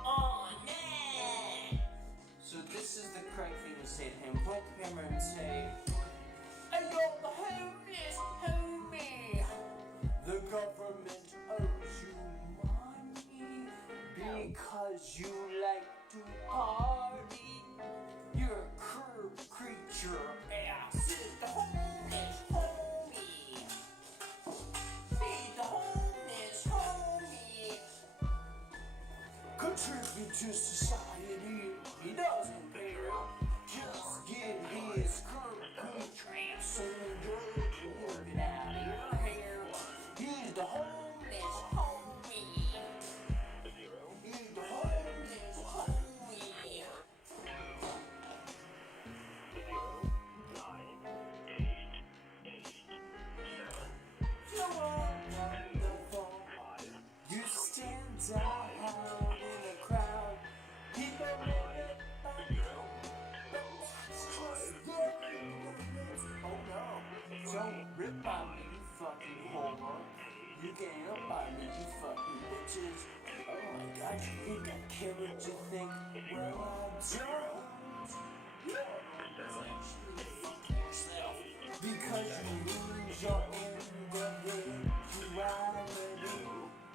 oh, nah! So this is the correct thing to say to him. Point the camera and say, I got the homeless homie. The government owes you money because you like to party. You're a curb creature ass is the homeless homie. Be the homeless homie. Contribute to society. He doesn't care. Just get his curb creature ass and get out of your hair. He's the homeless homie. He's the homeless homie. So wonderful. You stand out in the crowd. People live by you. Oh no. Don't rip on me, you fucking whore. You can't up on me, you fucking bitches. Oh my god, you think I care what you think? Well, I don't. That's actually fuck yourself. Because you lose your individuality.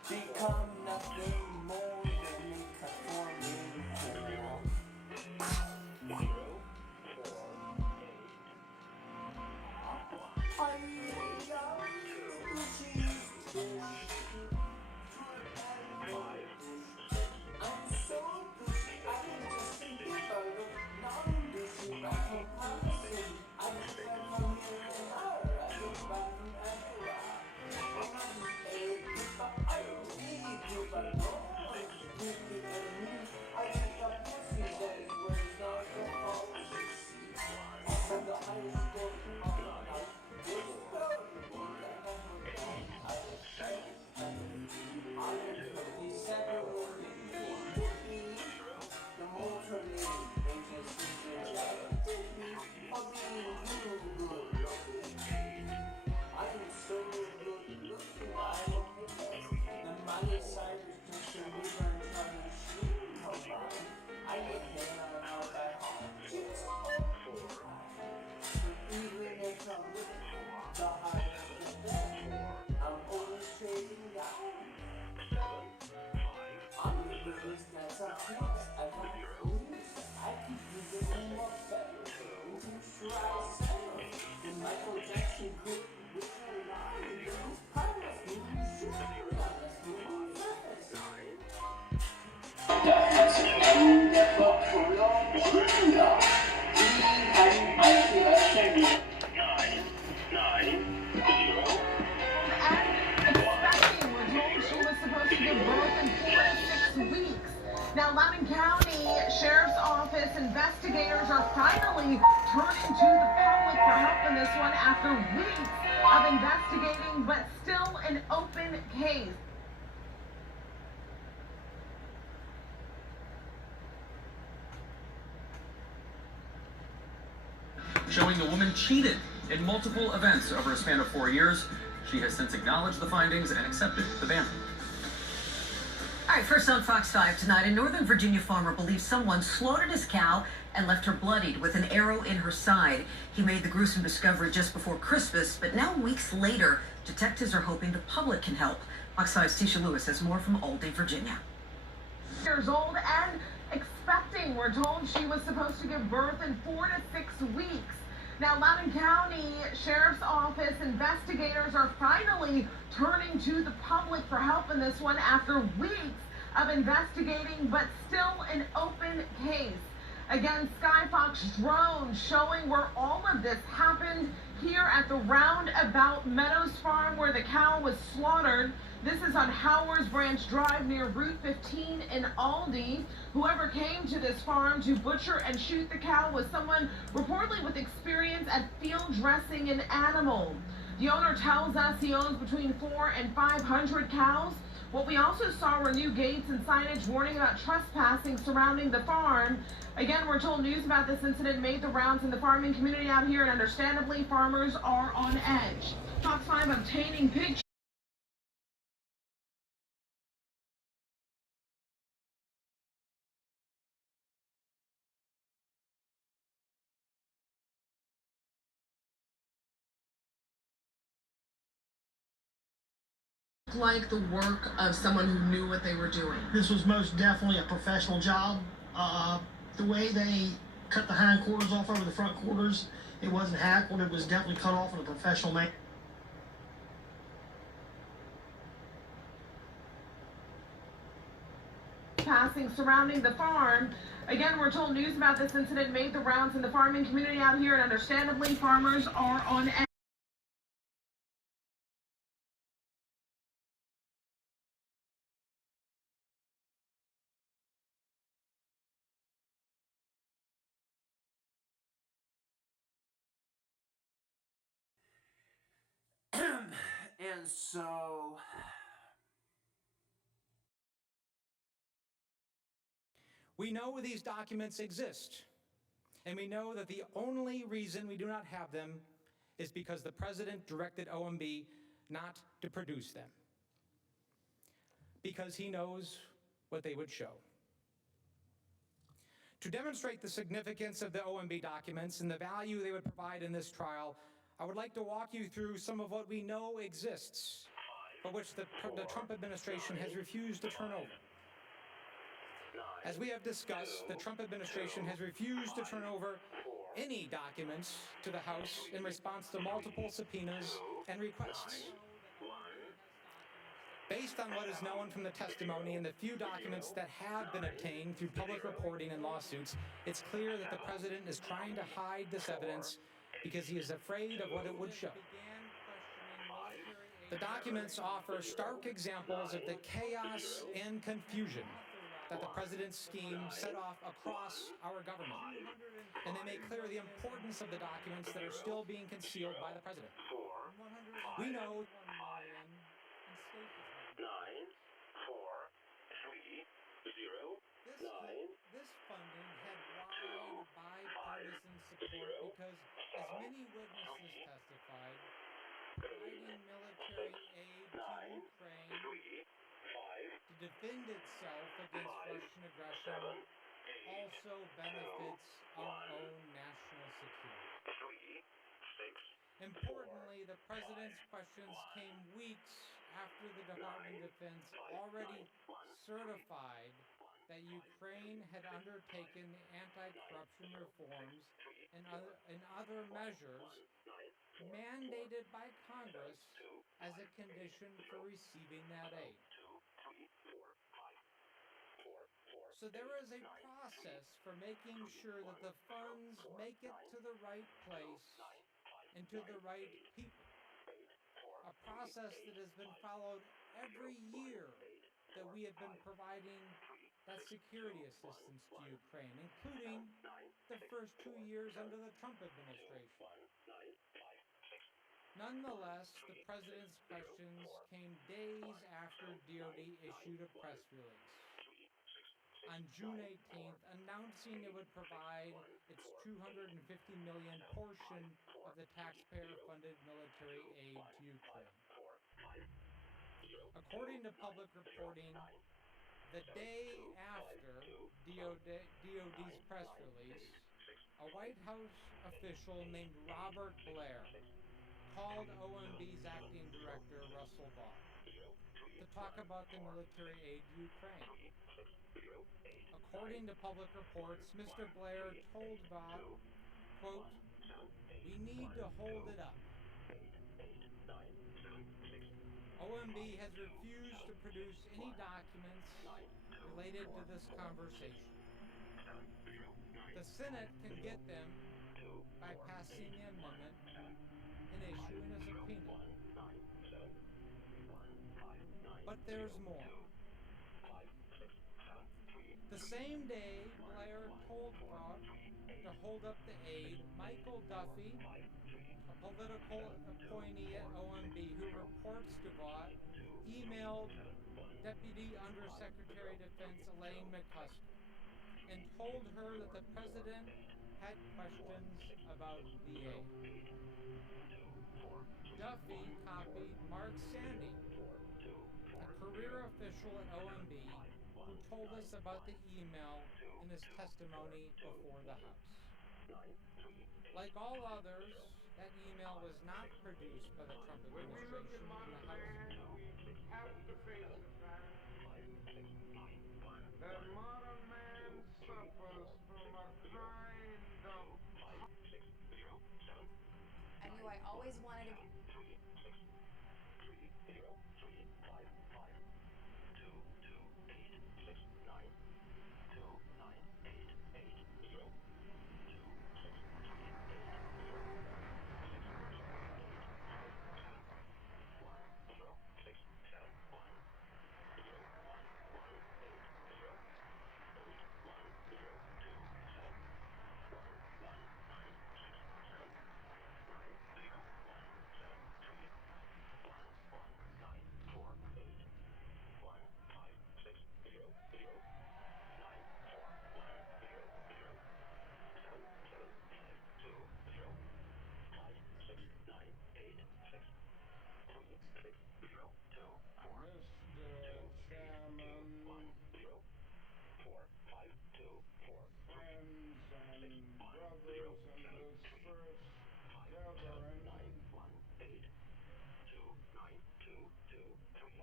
Become nothing more than a conforming whore. Now, Loudoun County Sheriff's Office investigators are finally turning to the public for help in this one after weeks of investigating, but still an open case. Showing the woman cheated in multiple events over a span of 4 years. She has since acknowledged the findings and accepted the ban. All right, first on Fox 5 tonight, a Northern Virginia farmer believes someone slaughtered his cow and left her bloodied with an arrow in her side. He made the gruesome discovery just before Christmas, but now weeks later, detectives are hoping the public can help. Fox 5's Tisha Lewis has more from Oldie, Virginia. Years old and expecting. We're told she was supposed to give birth in 4 to 6 weeks. Now, Loudoun County Sheriff's Office investigators are finally turning to the public for help in this one after weeks of investigating, but still an open case. Again, Skyfox drone showing where all of this happened here at the Roundabout Meadows Farm where the cow was slaughtered. This is on Howard's Branch Drive near Route 15 in Aldie. Whoever came to this farm to butcher and shoot the cow was someone reportedly with experience at field dressing an animal. The owner tells us he owns between 400 and 500 cows. What we also saw were new gates and signage warning about trespassing surrounding the farm. Again, we're told news about this incident made the rounds in the farming community out here, and understandably, farmers are on edge. Fox 5 obtaining pictures. Like the work of someone who knew what they were doing. This was most definitely a professional job. The way they cut the hind quarters off over the front quarters, it wasn't hackled, it was definitely cut off in a professional manner. Passing surrounding the farm. Again, we're told news about this incident made the rounds in the farming community out here, and understandably, farmers are on edge. And so we know these documents exist, and we know that the only reason we do not have them is because the president directed OMB not to produce them, because he knows what they would show. To demonstrate the significance of the OMB documents and the value they would provide in this trial, I would like to walk you through some of what we know exists, but which the Trump administration has refused to turn over. As we have discussed, the Trump administration has refused to turn over any documents to the House in response to multiple subpoenas and requests. Based on what is known from the testimony and the few documents that have been obtained through public reporting and lawsuits, it's clear that the president is trying to hide this evidence because he is afraid of what it would show. The documents offer stark examples of the chaos and confusion that the president's scheme set off across our government, and they make clear the importance of the documents that are still being concealed by the president. We know this funding had wide bipartisan support because, as many witnesses testified, providing military aid to Ukraine to defend itself against Russian aggression also benefits our own national security. Importantly, the president's questions came weeks after the Department of Defense already certified that Ukraine had undertaken the anti-corruption reforms and other measures mandated by Congress as a condition for receiving that aid. So there is a process for making sure that the funds make it to the right place and to the right people. A process that has been followed every year that we have been providing that security assistance to Ukraine, including the first 2 years under the Trump administration. Nonetheless, the president's questions came days after DOD issued a press release on June 18th, announcing it would provide its $250 million portion of the taxpayer-funded military aid to Ukraine. According to public reporting, the day after DOD's press release, a White House official named Robert Blair called OMB's acting director, Russell Barr, to talk about the military aid to Ukraine. According to public reports, Mr. Blair told Barr, quote, "We need to hold it up." OMB has refused to produce any documents related to this conversation. The Senate can get them by passing the amendment and issuing a subpoena. But there's more. The same day Blair told Trump to hold up the aid, Michael Duffy, a political appointee at OMB who reports to Vought, emailed Deputy Undersecretary of Defense Elaine McCusker and told her that the president had questions about the aid. Duffy copied Mark Sandy, a career official at OMB, who told us about the email in his testimony before the House. Like all others, that email was not produced by the Trump administration in the House. We have to face the fact that modern man suffers from a kind of... I knew I always wanted to...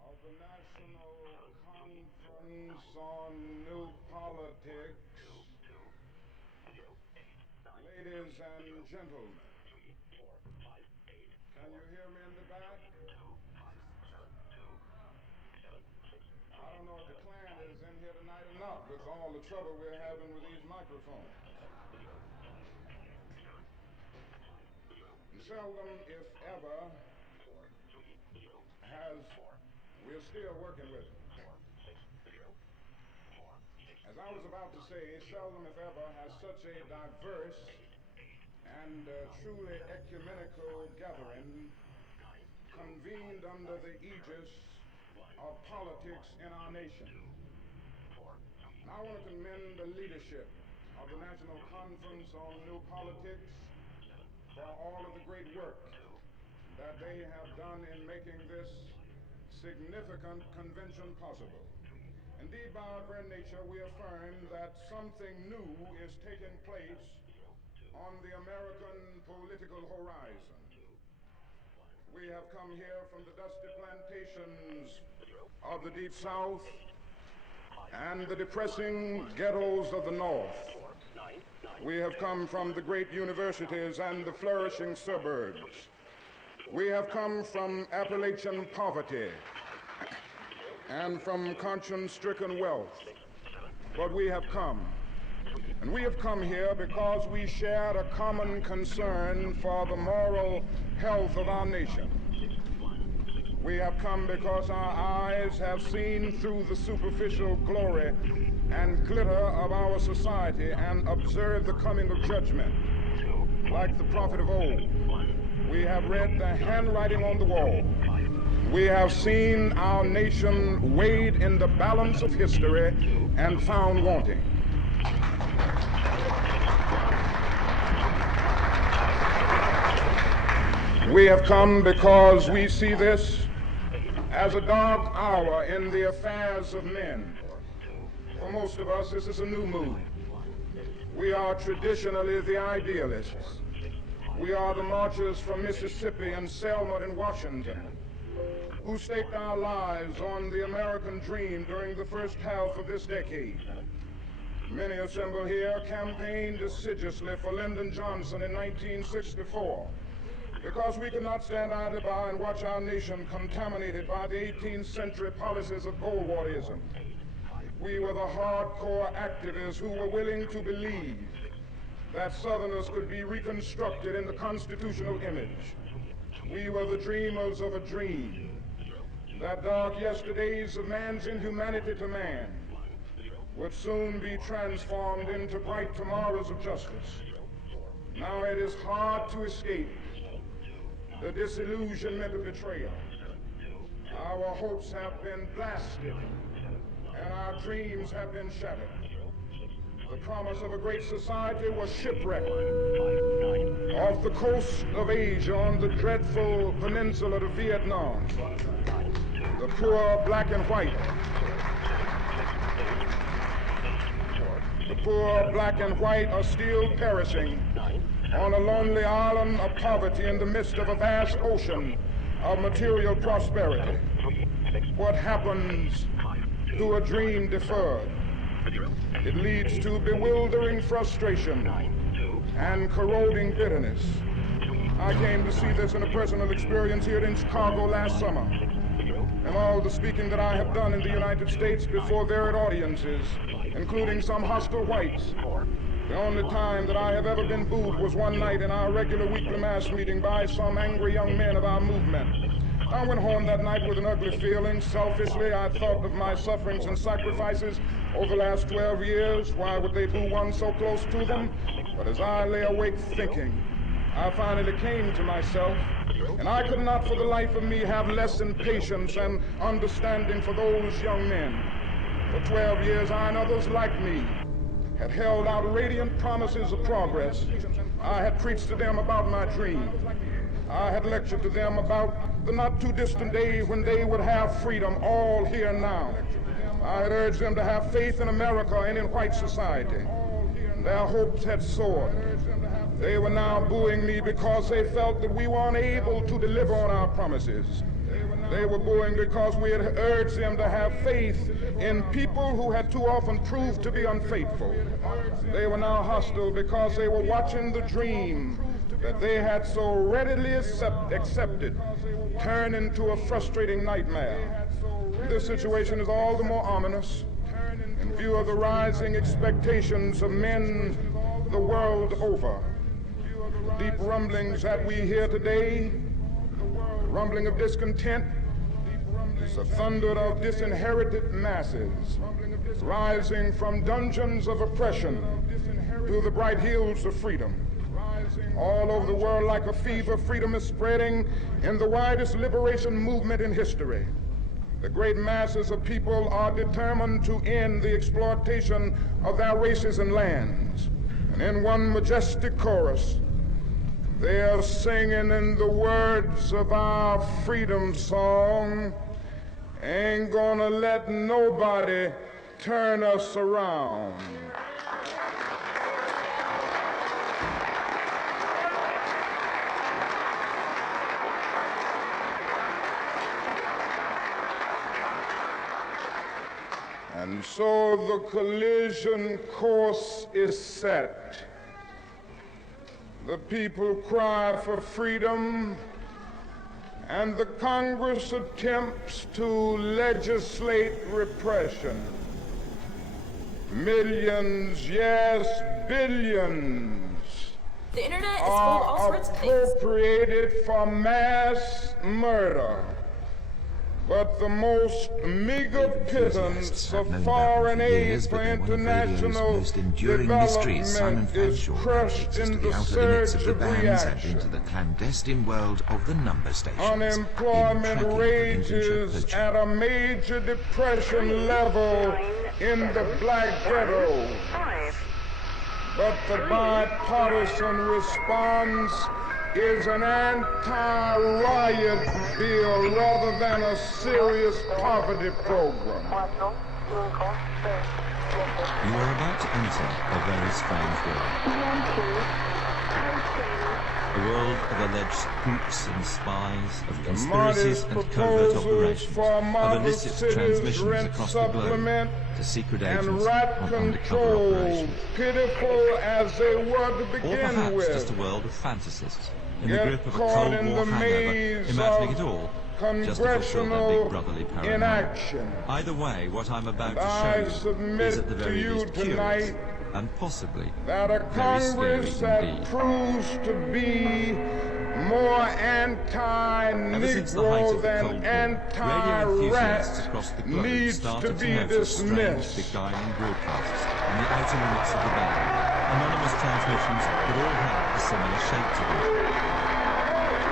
of the National Conference on New Politics. Ladies and gentlemen, can you hear me in the back? I don't know if the Klan is in here tonight or not with all the trouble we're having with these microphones. Seldom, if ever, we're still working with it. As I was about to say, seldom, if ever, has such a diverse and truly ecumenical gathering convened under the aegis of politics in our nation. And I want to commend the leadership of the National Conference on New Politics for all of the great work that they have done in making this significant convention possible. Indeed, by our very nature, we affirm that something new is taking place on the American political horizon. We have come here from the dusty plantations of the Deep South and the depressing ghettos of the North. We have come from the great universities and the flourishing suburbs. We have come from Appalachian poverty and from conscience-stricken wealth. But we have come. And we have come here because we shared a common concern for the moral health of our nation. We have come because our eyes have seen through the superficial glory and glitter of our society and observed the coming of judgment. Like the prophet of old, we have read the handwriting on the wall. We have seen our nation weighed in the balance of history and found wanting. We have come because we see this as a dark hour in the affairs of men. For most of us, this is a new mood. We are traditionally the idealists. We are the marchers from Mississippi and Selma and Washington, who staked our lives on the American dream during the first half of this decade. Many assembled here campaigned assiduously for Lyndon Johnson in 1964, because we could not stand idly by and watch our nation contaminated by the 18th century policies of Goldwaterism. We were the hardcore activists who were willing to believe that Southerners could be reconstructed in the constitutional image. We were the dreamers of a dream. that dark yesterdays of man's inhumanity to man would soon be transformed into bright tomorrows of justice. Now it is hard to escape the disillusionment of betrayal. Our hopes have been blasted and our dreams have been shattered. The promise of a great society was shipwrecked off the coast of Asia on the dreadful peninsula of Vietnam. The poor black and white, are still perishing on a lonely island of poverty in the midst of a vast ocean of material prosperity. What happens to a dream deferred? It leads to bewildering frustration and corroding bitterness. I came to see this in a personal experience here in Chicago last summer. And all the speaking that I have done in the United States before varied audiences, including some hostile whites, the only time that I have ever been booed was one night in our regular weekly mass meeting by some angry young men of our movement. I went home that night with an ugly feeling. Selfishly, I thought of my sufferings and sacrifices over the last 12 years. Why would they boo one so close to them? But as I lay awake thinking, I finally came to myself, and I could not for the life of me have less than patience and understanding for those young men. For 12 years, I and others like me had held out radiant promises of progress. I had preached to them about my dream. I had lectured to them about the not-too-distant day when they would have freedom, all here now. I had urged them to have faith in America and in white society. Their hopes had soared. They were now booing me because they felt that we were unable to deliver on our promises. They were booing because we had urged them to have faith in people who had too often proved to be unfaithful. They were now hostile because they were watching the dream that they had so readily accepted turn into a frustrating nightmare. This situation is all the more ominous in view of the rising expectations of men the world over. The deep rumblings that we hear today, the rumbling of discontent, is the thunder of disinherited masses rising from dungeons of oppression to the bright hills of freedom. All over the world, like a fever, freedom is spreading in the widest liberation movement in history. The great masses of people are determined to end the exploitation of their races and lands. And in one majestic chorus, they are singing in the words of our freedom song, "Ain't gonna let nobody turn us around." And so the collision course is set. The people cry for freedom, and the Congress attempts to legislate repression. Millions, yes, billions, the internet is full of all sorts of things. Appropriated for mass murder. But the most meager pittance of foreign aid for international development is crushed in the surge of reaction. Into the clandestine world of the number stations. Unemployment rages at a major depression level in the black ghetto. But the bipartisan response is an anti-riot bill rather than a serious poverty program. You are about to enter a very strange world. A world of alleged spooks and spies, of conspiracies and covert operations, of illicit transmissions across the globe, to secret agents and undercover operations. Pitiful as they were to begin or perhaps with. Just a world of fantasists, in the grip of a Cold War hangover, imagining it all, just to fulfill their big brotherly paranoia. Either way, what I'm about to show you is at the very least curious and possibly that a very scary Congress that indeed. proves to be more Ever since the height anti-Negro of the than Cold War, radio enthusiasts anti-rat across the globe needs started to to be notice strange, dismissed. beguiling broadcasts in the outer limits of the band. Anonymous transmissions that all had a similar shape to them.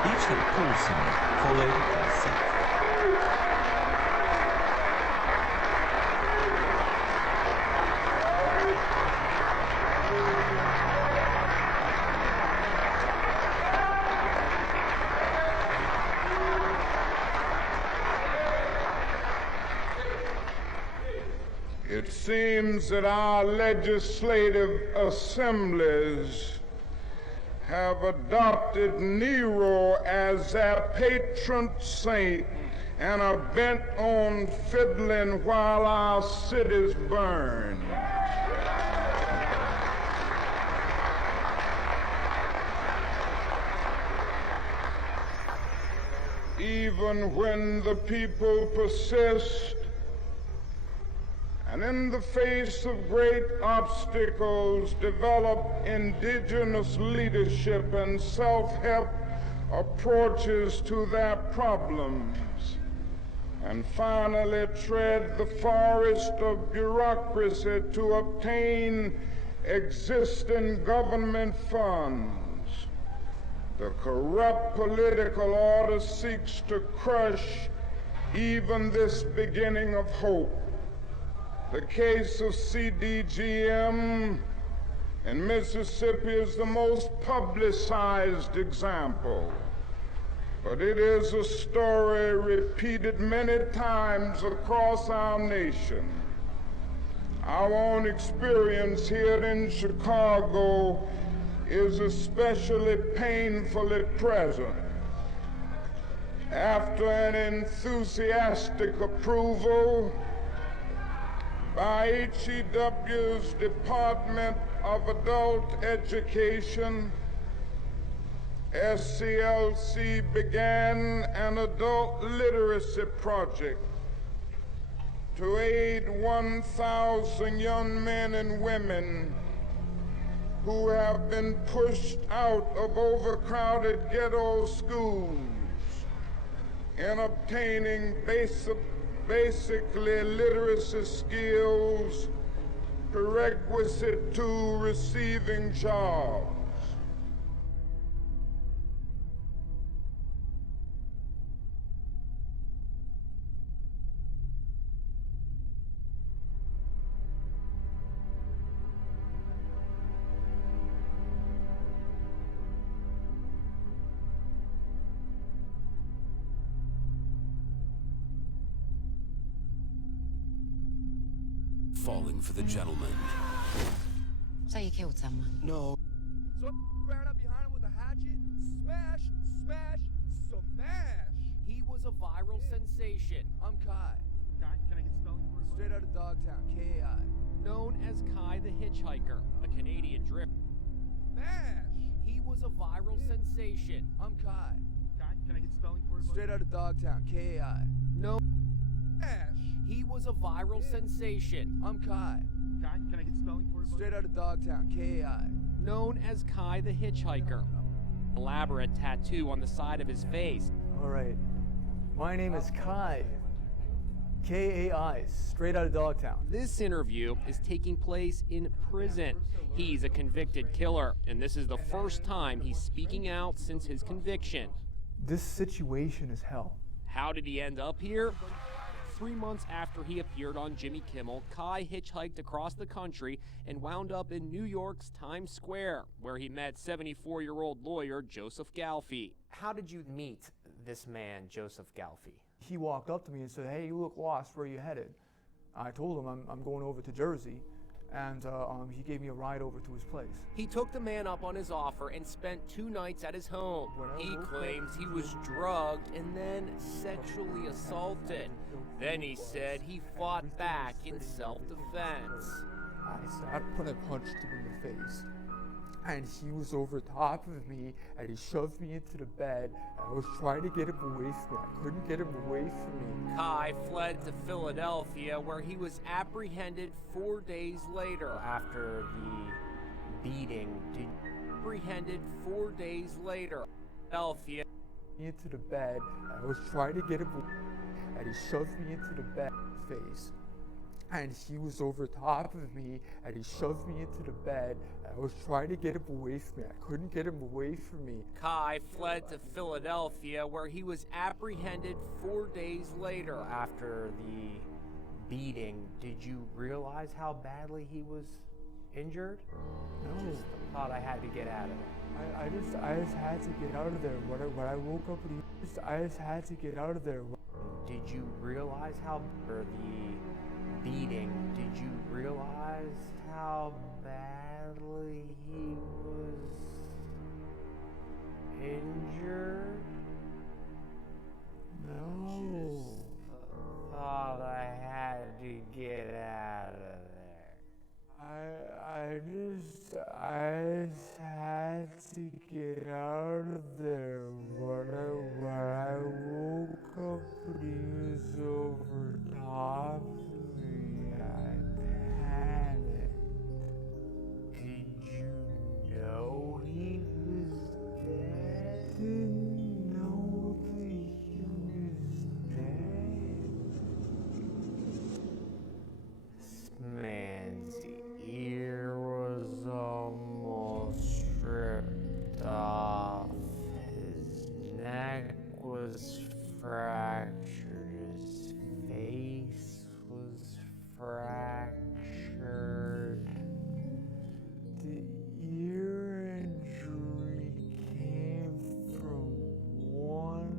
Each had a call sign, followed by set. It seems that our legislative assemblies have adopted Nero as their patron saint and are bent on fiddling while our cities burn. Even when the people persist, and in the face of great obstacles, develop indigenous leadership and self-help approaches to their problems, and finally tread the forest of bureaucracy to obtain existing government funds. The corrupt political order seeks to crush even this beginning of hope. The case of CDGM in Mississippi is the most publicized example, but it is a story repeated many times across our nation. Our own experience here in Chicago is especially painfully present. After an enthusiastic approval by HEW's Department of Adult Education, SCLC began an adult literacy project to aid 1,000 young men and women who have been pushed out of overcrowded ghetto schools in obtaining basically literacy skills prerequisite to receiving jobs. Falling for the gentleman. So you killed someone? No. So I ran up behind him with a hatchet, smash, smash, smash. He was a viral sensation. I'm Kai. Kai, can I get spelling for you? Straight out of Dogtown, K-A-I. Known as Kai the Hitchhiker, a Canadian drift. Smash. He was a viral sensation. I'm Kai. Kai, can I get spelling for you? Straight out of Dogtown, K-A-I. No. Smash. He was a viral sensation. I'm Kai. Kai, can I get spelling for you? Straight out of Dogtown, K-A-I. Known as Kai the Hitchhiker. Elaborate tattoo on the side of his face. All right. My name is Kai. K-A-I, straight out of Dogtown. This interview is taking place in prison. He's a convicted killer, and this is the first time he's speaking out since his conviction. This situation is hell. How did he end up here? 3 months after he appeared on Jimmy Kimmel, Kai hitchhiked across the country and wound up in New York's Times Square, where he met 74-year-old lawyer Joseph Galfi. How did you meet this man, Joseph Galfi? He walked up to me and said, "Hey, you look lost. Where are you headed?" I told him I'm going over to Jersey, and he gave me a ride over to his place. He took the man up on his offer and spent 2 nights at his home. He claims he was drugged and then sexually assaulted. Then he said he fought back in self-defense. I put a punch to him in the face, and he was over top of me, and he shoved me into the bed. I was trying to get him away from me. I couldn't get him away from me. Kai fled to Philadelphia, where he was apprehended 4 days later. After the beating, Apprehended 4 days later. Philadelphia. Into the bed. I was trying to get him away, and he shoved me into the bed face. And he was over top of me, and he shoved me into the bed. I was trying to get him away from me. I couldn't get him away from me. Kai fled to Philadelphia, where he was apprehended 4 days later. After the beating, did you realize how badly he was injured? No. Just thought I had to get out of it. I just had to get out of there. When I woke up, I just had to get out of there. Did you realize how the beating? Did you realize how badly he was injured? No. Thought I had to get out of there. I just had to get out of there. When I woke up, he was over top of me. I panicked. Did you know he was dead? Didn't know that he was dead. This man's ear was almost stripped off. His neck was fractured. His face was fractured. The ear injury came from one.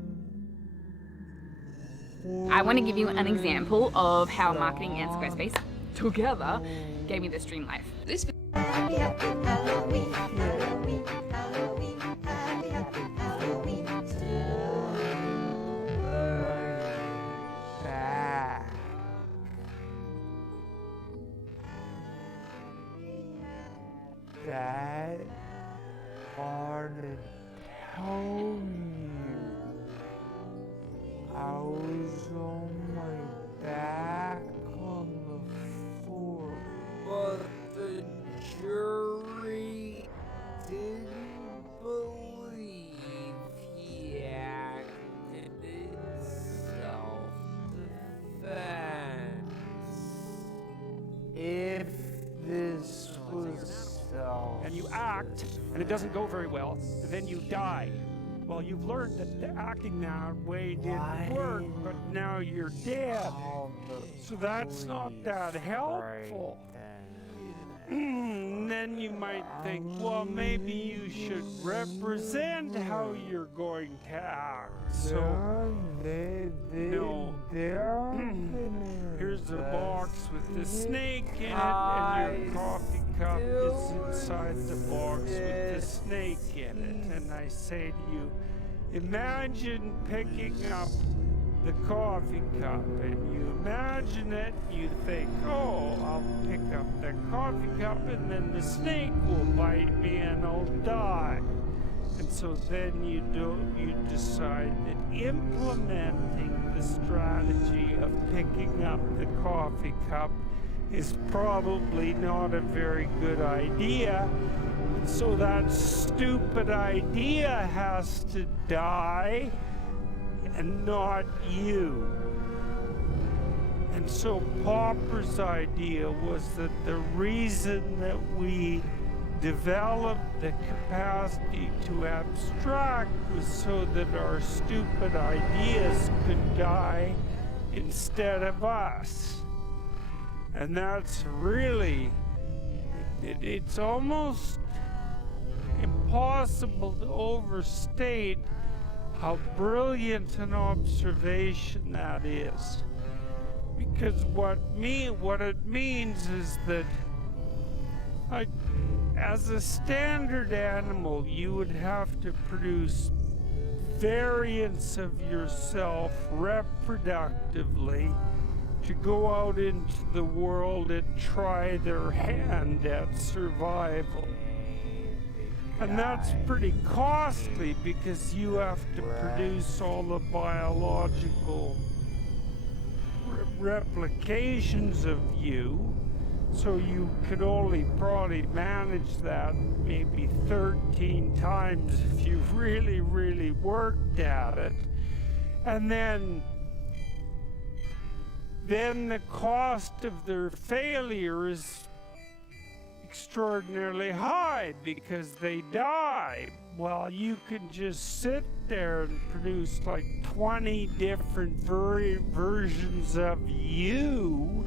I want to give you an example of how marketing and Squarespace together gave me this dream life. This Happy, happy Halloween, Halloween, Halloween, happy, happy Halloween. That hard to tell you. I was on my back on the floor. But the jury didn't believe he acted in self-defense. If this was self, and you act, and it doesn't go very well, then you die. Well, you've learned that the acting that way didn't work, but now you're dead. So that's not that helpful. Then you might think, well, maybe you should represent how you're going to act. So, no. Here's a box with the snake in it, and your coffee cup is inside the box with the snake in it. And I say to you, imagine picking up the coffee cup, and you imagine it, you think, oh, I'll pick up the coffee cup, and then the snake will bite me and I'll die. And so then you decide that implementing the strategy of picking up the coffee cup is probably not a very good idea. And so that stupid idea has to die, and not you. And so Popper's idea was that the reason that we developed the capacity to abstract was so that our stupid ideas could die instead of us. And that's really, it's almost impossible to overstate how brilliant an observation that is. Because what it means is that as a standard animal, you would have to produce variants of yourself reproductively to go out into the world and try their hand at survival. And that's pretty costly because you have to produce all the biological replications of you. So you could only probably manage that maybe 13 times if you really, really worked at it. And then the cost of their failure is extraordinarily high because they die. Well, you can just sit there and produce like 20 different versions of you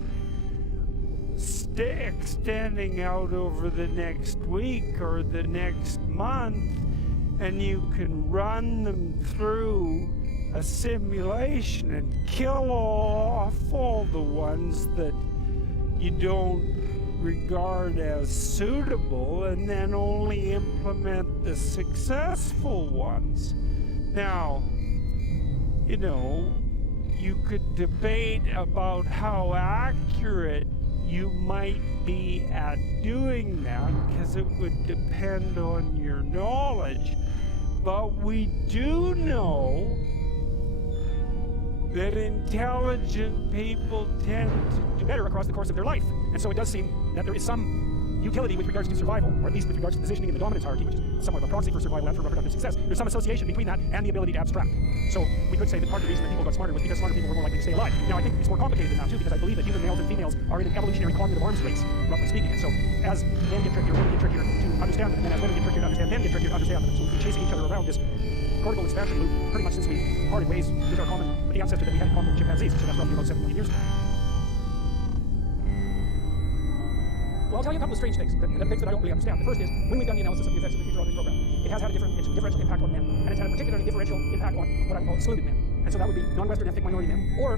extending out over the next week or the next month, and you can run them through a simulation and kill off all the ones that you don't regard as suitable, and then only implement the successful ones. Now, you know, you could debate about how accurate you might be at doing that, because it would depend on your knowledge. But we do know that intelligent people tend to do better across the course of their life. And so it does seem that there is some utility with regards to survival, or at least with regards to positioning in the dominance hierarchy, which is somewhat of a proxy for survival and for reproductive success. There's some association between that and the ability to abstract. So we could say that part of the reason that people got smarter was because smarter people were more likely to stay alive. Now, I think it's more complicated than that, too, because I believe that human males and females are in an evolutionary cognitive arms race, roughly speaking. And so as men get trickier, women get trickier to understand them, and then as women get trickier to understand, men get trickier to understand them. So we've been chasing each other around this cortical expansion loop pretty much since we parted ways with the ancestor that we had in common with chimpanzees. So that's roughly about 7 million years ago. Well, I'll tell you a couple of strange things that I don't really understand. The first is, when we've done the analysis of the effects of the futurology program, it has had a differential impact on men, and it's had a particularly differential impact on what I would call excluded men. And so that would be non-Western ethnic minority men, or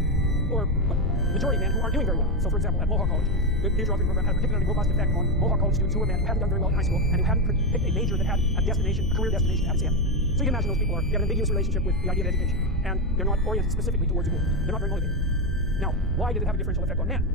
majority men who aren't doing very well. So, for example, at Mohawk College, the futurology program had a particularly robust effect on Mohawk College students who were men who hadn't done very well in high school, and who hadn't picked a major that had a career destination at its end. So you can imagine those people they have an ambiguous relationship with the idea of education, and they're not oriented specifically towards a goal. They're not very motivated. Now, why did it have a differential effect on men?